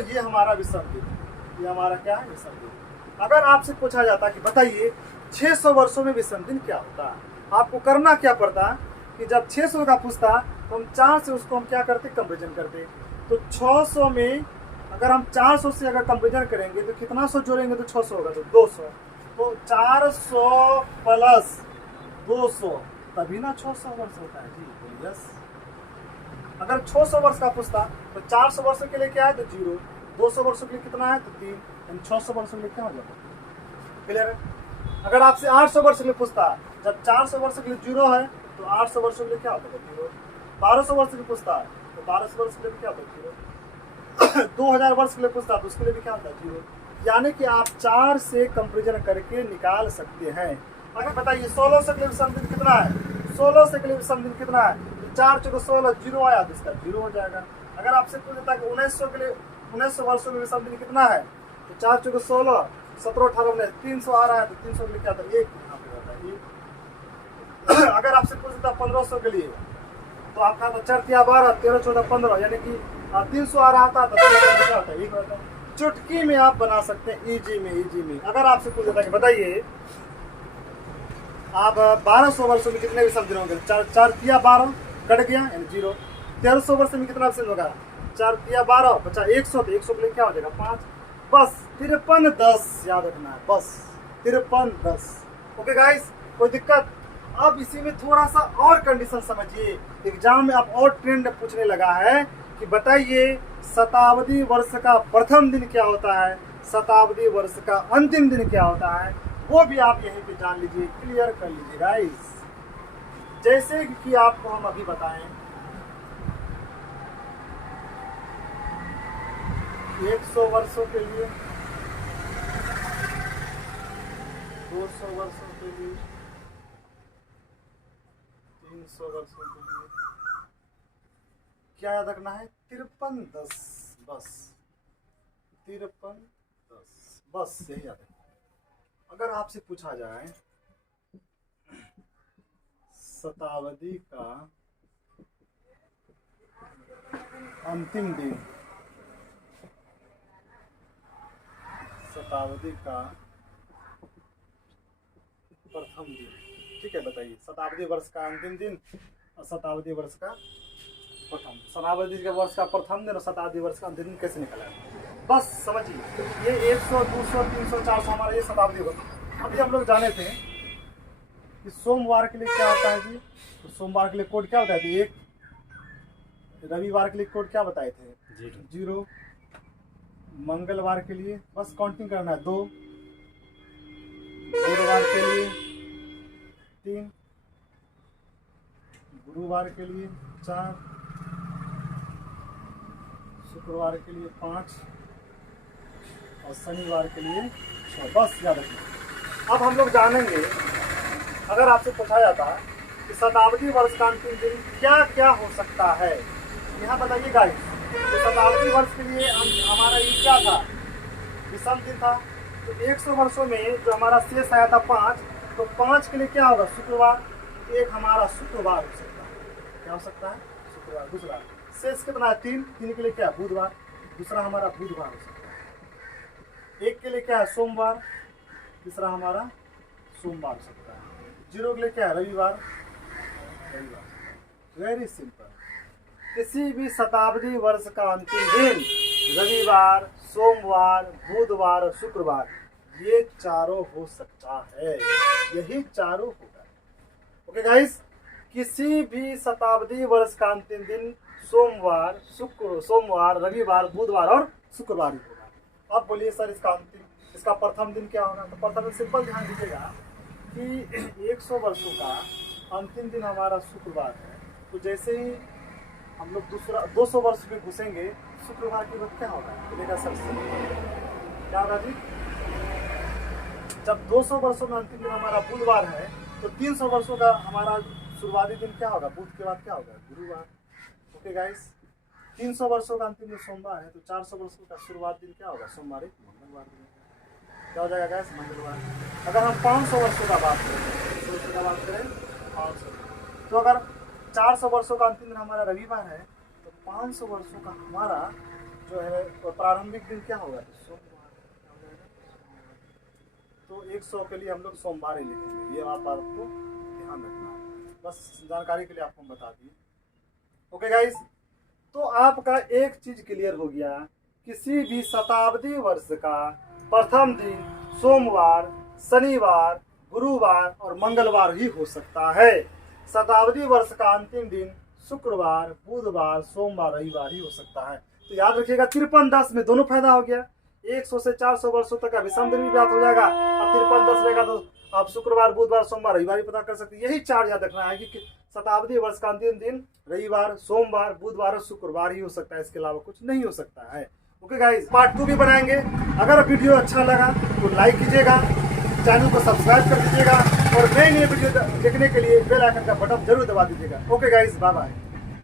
ये हमारा विषम दिन, ये हमारा क्या है? विषम दिन। अगर आपसे पूछा जाता कि बताइए 600 वर्षों में विषम दिन क्या होता है, आपको करना क्या पड़ता कि जब 600 का पूछता तो हम 4 से उसको हम क्या करते? कंपेरिजन करते। तो 600 में अगर हम 400 से अगर कंपेरिजन करेंगे तो कितना 100 जोड़ेंगे तो 600 होगा, तो 200। तो 400 प्लस 200 तभी ना 600 वर्ष होता है जी। यस, अगर 600 वर्ष का पूछता तो 400 वर्षों के लिए क्या है? तो 0। 200 वर्षों के लिए कितना है? तो 3। 600 वर्षों के लिए क्या हो जाता है? क्लियर है? अगर आपसे 800 वर्ष के लिए पूछता, जब 400 वर्ष के लिए 0 है तो 800 वर्षों के लिए क्या होता है? 0। 1200 वर्ष के लिए पूछता है तो 1200 वर्ष के लिए भी क्या होता है? 0। 2000 वर्ष के लिए पूछता तो उसके लिए भी क्या होता है? 0। यानी कि आप 4 से कंपेरिजन करके निकाल सकते हैं। अगर बताइए 16 से के लिए विषम दिन कितना है? 16 से के लिए विषम दिन कितना है? तो 4 × 16, 0 आया तो इसका 0 हो जाएगा। अगर आपसे पूछ देता कि 1900 के लिए 1900 वर्षों में विषम दिन कितना है, तो 4 × 16, 17 18 19, 300 आ रहा है, तो 300 के लिए क्या होता है? 1 यहाँ पे होता है 1। अगर आपसे पूछ देता 1500 के लिए तो आपका 4 × 12, 13 14 15, यानी कि 300 आ रहा था तो क्या होता है? 1 होता है। चुटकी में आप बना सकते हैं, इजी में। अगर आपसे पूछ देता कि बताइए आप 1200 वर्षों में कितने विषम दिन होंगे, 4 × 12 कट गया यानी 0। 1300 वर्ष में कितना विषम होगा, 4 × 12 बचा 100, तो 100 के लिए क्या हो जाएगा? 5। बस 5310 याद रखना है, बस 5310। ओके गाइस, कोई दिक्कत? अब इसी में थोड़ा सा और कंडीशन समझिए, एग्जाम में अब और ट्रेंड पूछने लगा है कि बताइए शताब्दी वर्ष का प्रथम दिन क्या होता है, शताब्दी वर्ष का अंतिम दिन क्या होता है, वो भी आप यहीं पे जान लीजिए, क्लियर कर लीजिए गाइस। जैसे कि आपको हम अभी बताएं 100 वर्षों के लिए, 200 वर्षों के लिए, 300 वर्षों के लिए क्या याद रखना है? 5310 बस, 5310 बस, यही याद रखना। अगर आपसे पूछा जाए शताब्दी का अंतिम दिन, शताब्दी का प्रथम दिन, ठीक है बताइए, शताब्दी वर्ष का अंतिम दिन और शताब्दी वर्ष का प्रथम, शताब्दी के वर्ष का प्रथम दिन और शताब्दी वर्ष का अंतिम दिन कैसे निकला है, बस समझिए। ये 100, 200, 300, 400 हमारा ये शताब्दी वर्ष। अभी हम लोग जाने थे कि सोमवार के लिए क्या होता है जी, तो सोमवार के लिए कोड क्या बताए थे? 1, रविवार के लिए कोड क्या बताए थे? 0, मंगलवार के लिए बस काउंटिंग करना है 2, बुधवार के लिए 3, गुरुवार के लिए 4, शुक्रवार के लिए 5 और शनिवार के लिए 6, बस याद रखना। अब हम लोग जानेंगे, अगर आपसे पूछा जाता कि शताब्दी वर्ष का अंतिम दिन क्या क्या हो सकता है, यहाँ बताइए गाइस। तो शताब्दी वर्ष के लिए हमारा ये क्या था? विषम दिन था। तो 100 वर्षों में जो हमारा शेष आया था 5, तो 5 के लिए क्या होगा? शुक्रवार। एक हमारा शुक्रवार हो सकता है, क्या हो सकता है? शुक्रवार। दूसरा शेष कितना है? 3, 3 के लिए क्या? बुधवार। दूसरा हमारा बुधवार हो सकता है। 1 के लिए क्या है? सोमवार। तीसरा हमारा सोमवार हो सकता है। 0 के लिए क्या है? रविवार। Very simple. किसी भी शताब्दी वर्ष का अंतिम दिन रविवार, सोमवार, बुधवार और शुक्रवार, ये चारों हो सकता है, यही चारों होगा। ओके गाइस, किसी भी शताब्दी वर्ष का अंतिम दिन सोमवार, सोमवार, रविवार, बुधवार और शुक्रवार ही होगा। अब बोलिए सर इसका प्रथम दिन क्या होगा? तो प्रथम दिन सिंपल ध्यान दीजिएगा कि 100 वर्षों का अंतिम दिन हमारा शुक्रवार है। तो जैसे ही हम लोग 200 वर्ष में घुसेंगे, शुक्रवार के बाद क्या होगा? बोलेगा सर क्या होगा जी? जब 200 वर्षों में अंतिम दिन हमारा बुधवार है, तो 300 वर्षों का हमारा शुरुआती दिन क्या होगा? बुध के बाद क्या होगा? गुरुवार। ओके गाइस, 300 वर्षों का अंतिम दिन सोमवार है, तो 400 वर्षों का शुरुआत दिन क्या होगा? सोमवार, मंगलवार दिन क्या हो जाएगा गाइस? मंगलवार। अगर हम 500 वर्षों का बात करें, 500, तो अगर 400 वर्षों का अंतिम दिन हमारा रविवार है, तो 500 वर्षों का हमारा जो है प्रारंभिक दिन क्या होगा? सोमवार। तो 100 के लिए हम लोग सोमवार ही लिखेंगे, ये बात आपको ध्यान रखना, बस जानकारी के लिए आपको बता दी। ओके गाइस, तो आपका एक चीज क्लियर हो गया, किसी भी शताब्दी वर्ष का प्रथम दिन सोमवार, शनिवार, गुरुवार और मंगलवार ही हो सकता है। शताब्दी वर्ष का अंतिम दिन शुक्रवार, बुधवार, सोमवार, रविवार ही हो सकता है। तो याद रखिएगा 5310 में दोनों फायदा हो गया। 100 से 400 वर्षों तक का विषम दिन भी ज्ञात हो जाएगा। अब 5310 रहेगा तो आप शुक्रवार, बुधवार, सोमवार, रविवार ही पता कर सकते हैं। यही 4 याद रखना है कि शताब्दी वर्ष का अंतिम दिन रविवार, सोमवार, बुधवार और शुक्रवार ही हो सकता है, इसके अलावा कुछ नहीं हो सकता है। ओके गाइस, पार्ट 2 भी बनाएंगे। अगर वीडियो अच्छा लगा तो लाइक कीजिएगा, चैनल को सब्सक्राइब कर दीजिएगा और नए वीडियो देखने के लिए बेल आइकन का बटन जरूर दबा दीजिएगा। Okay guys, bye bye.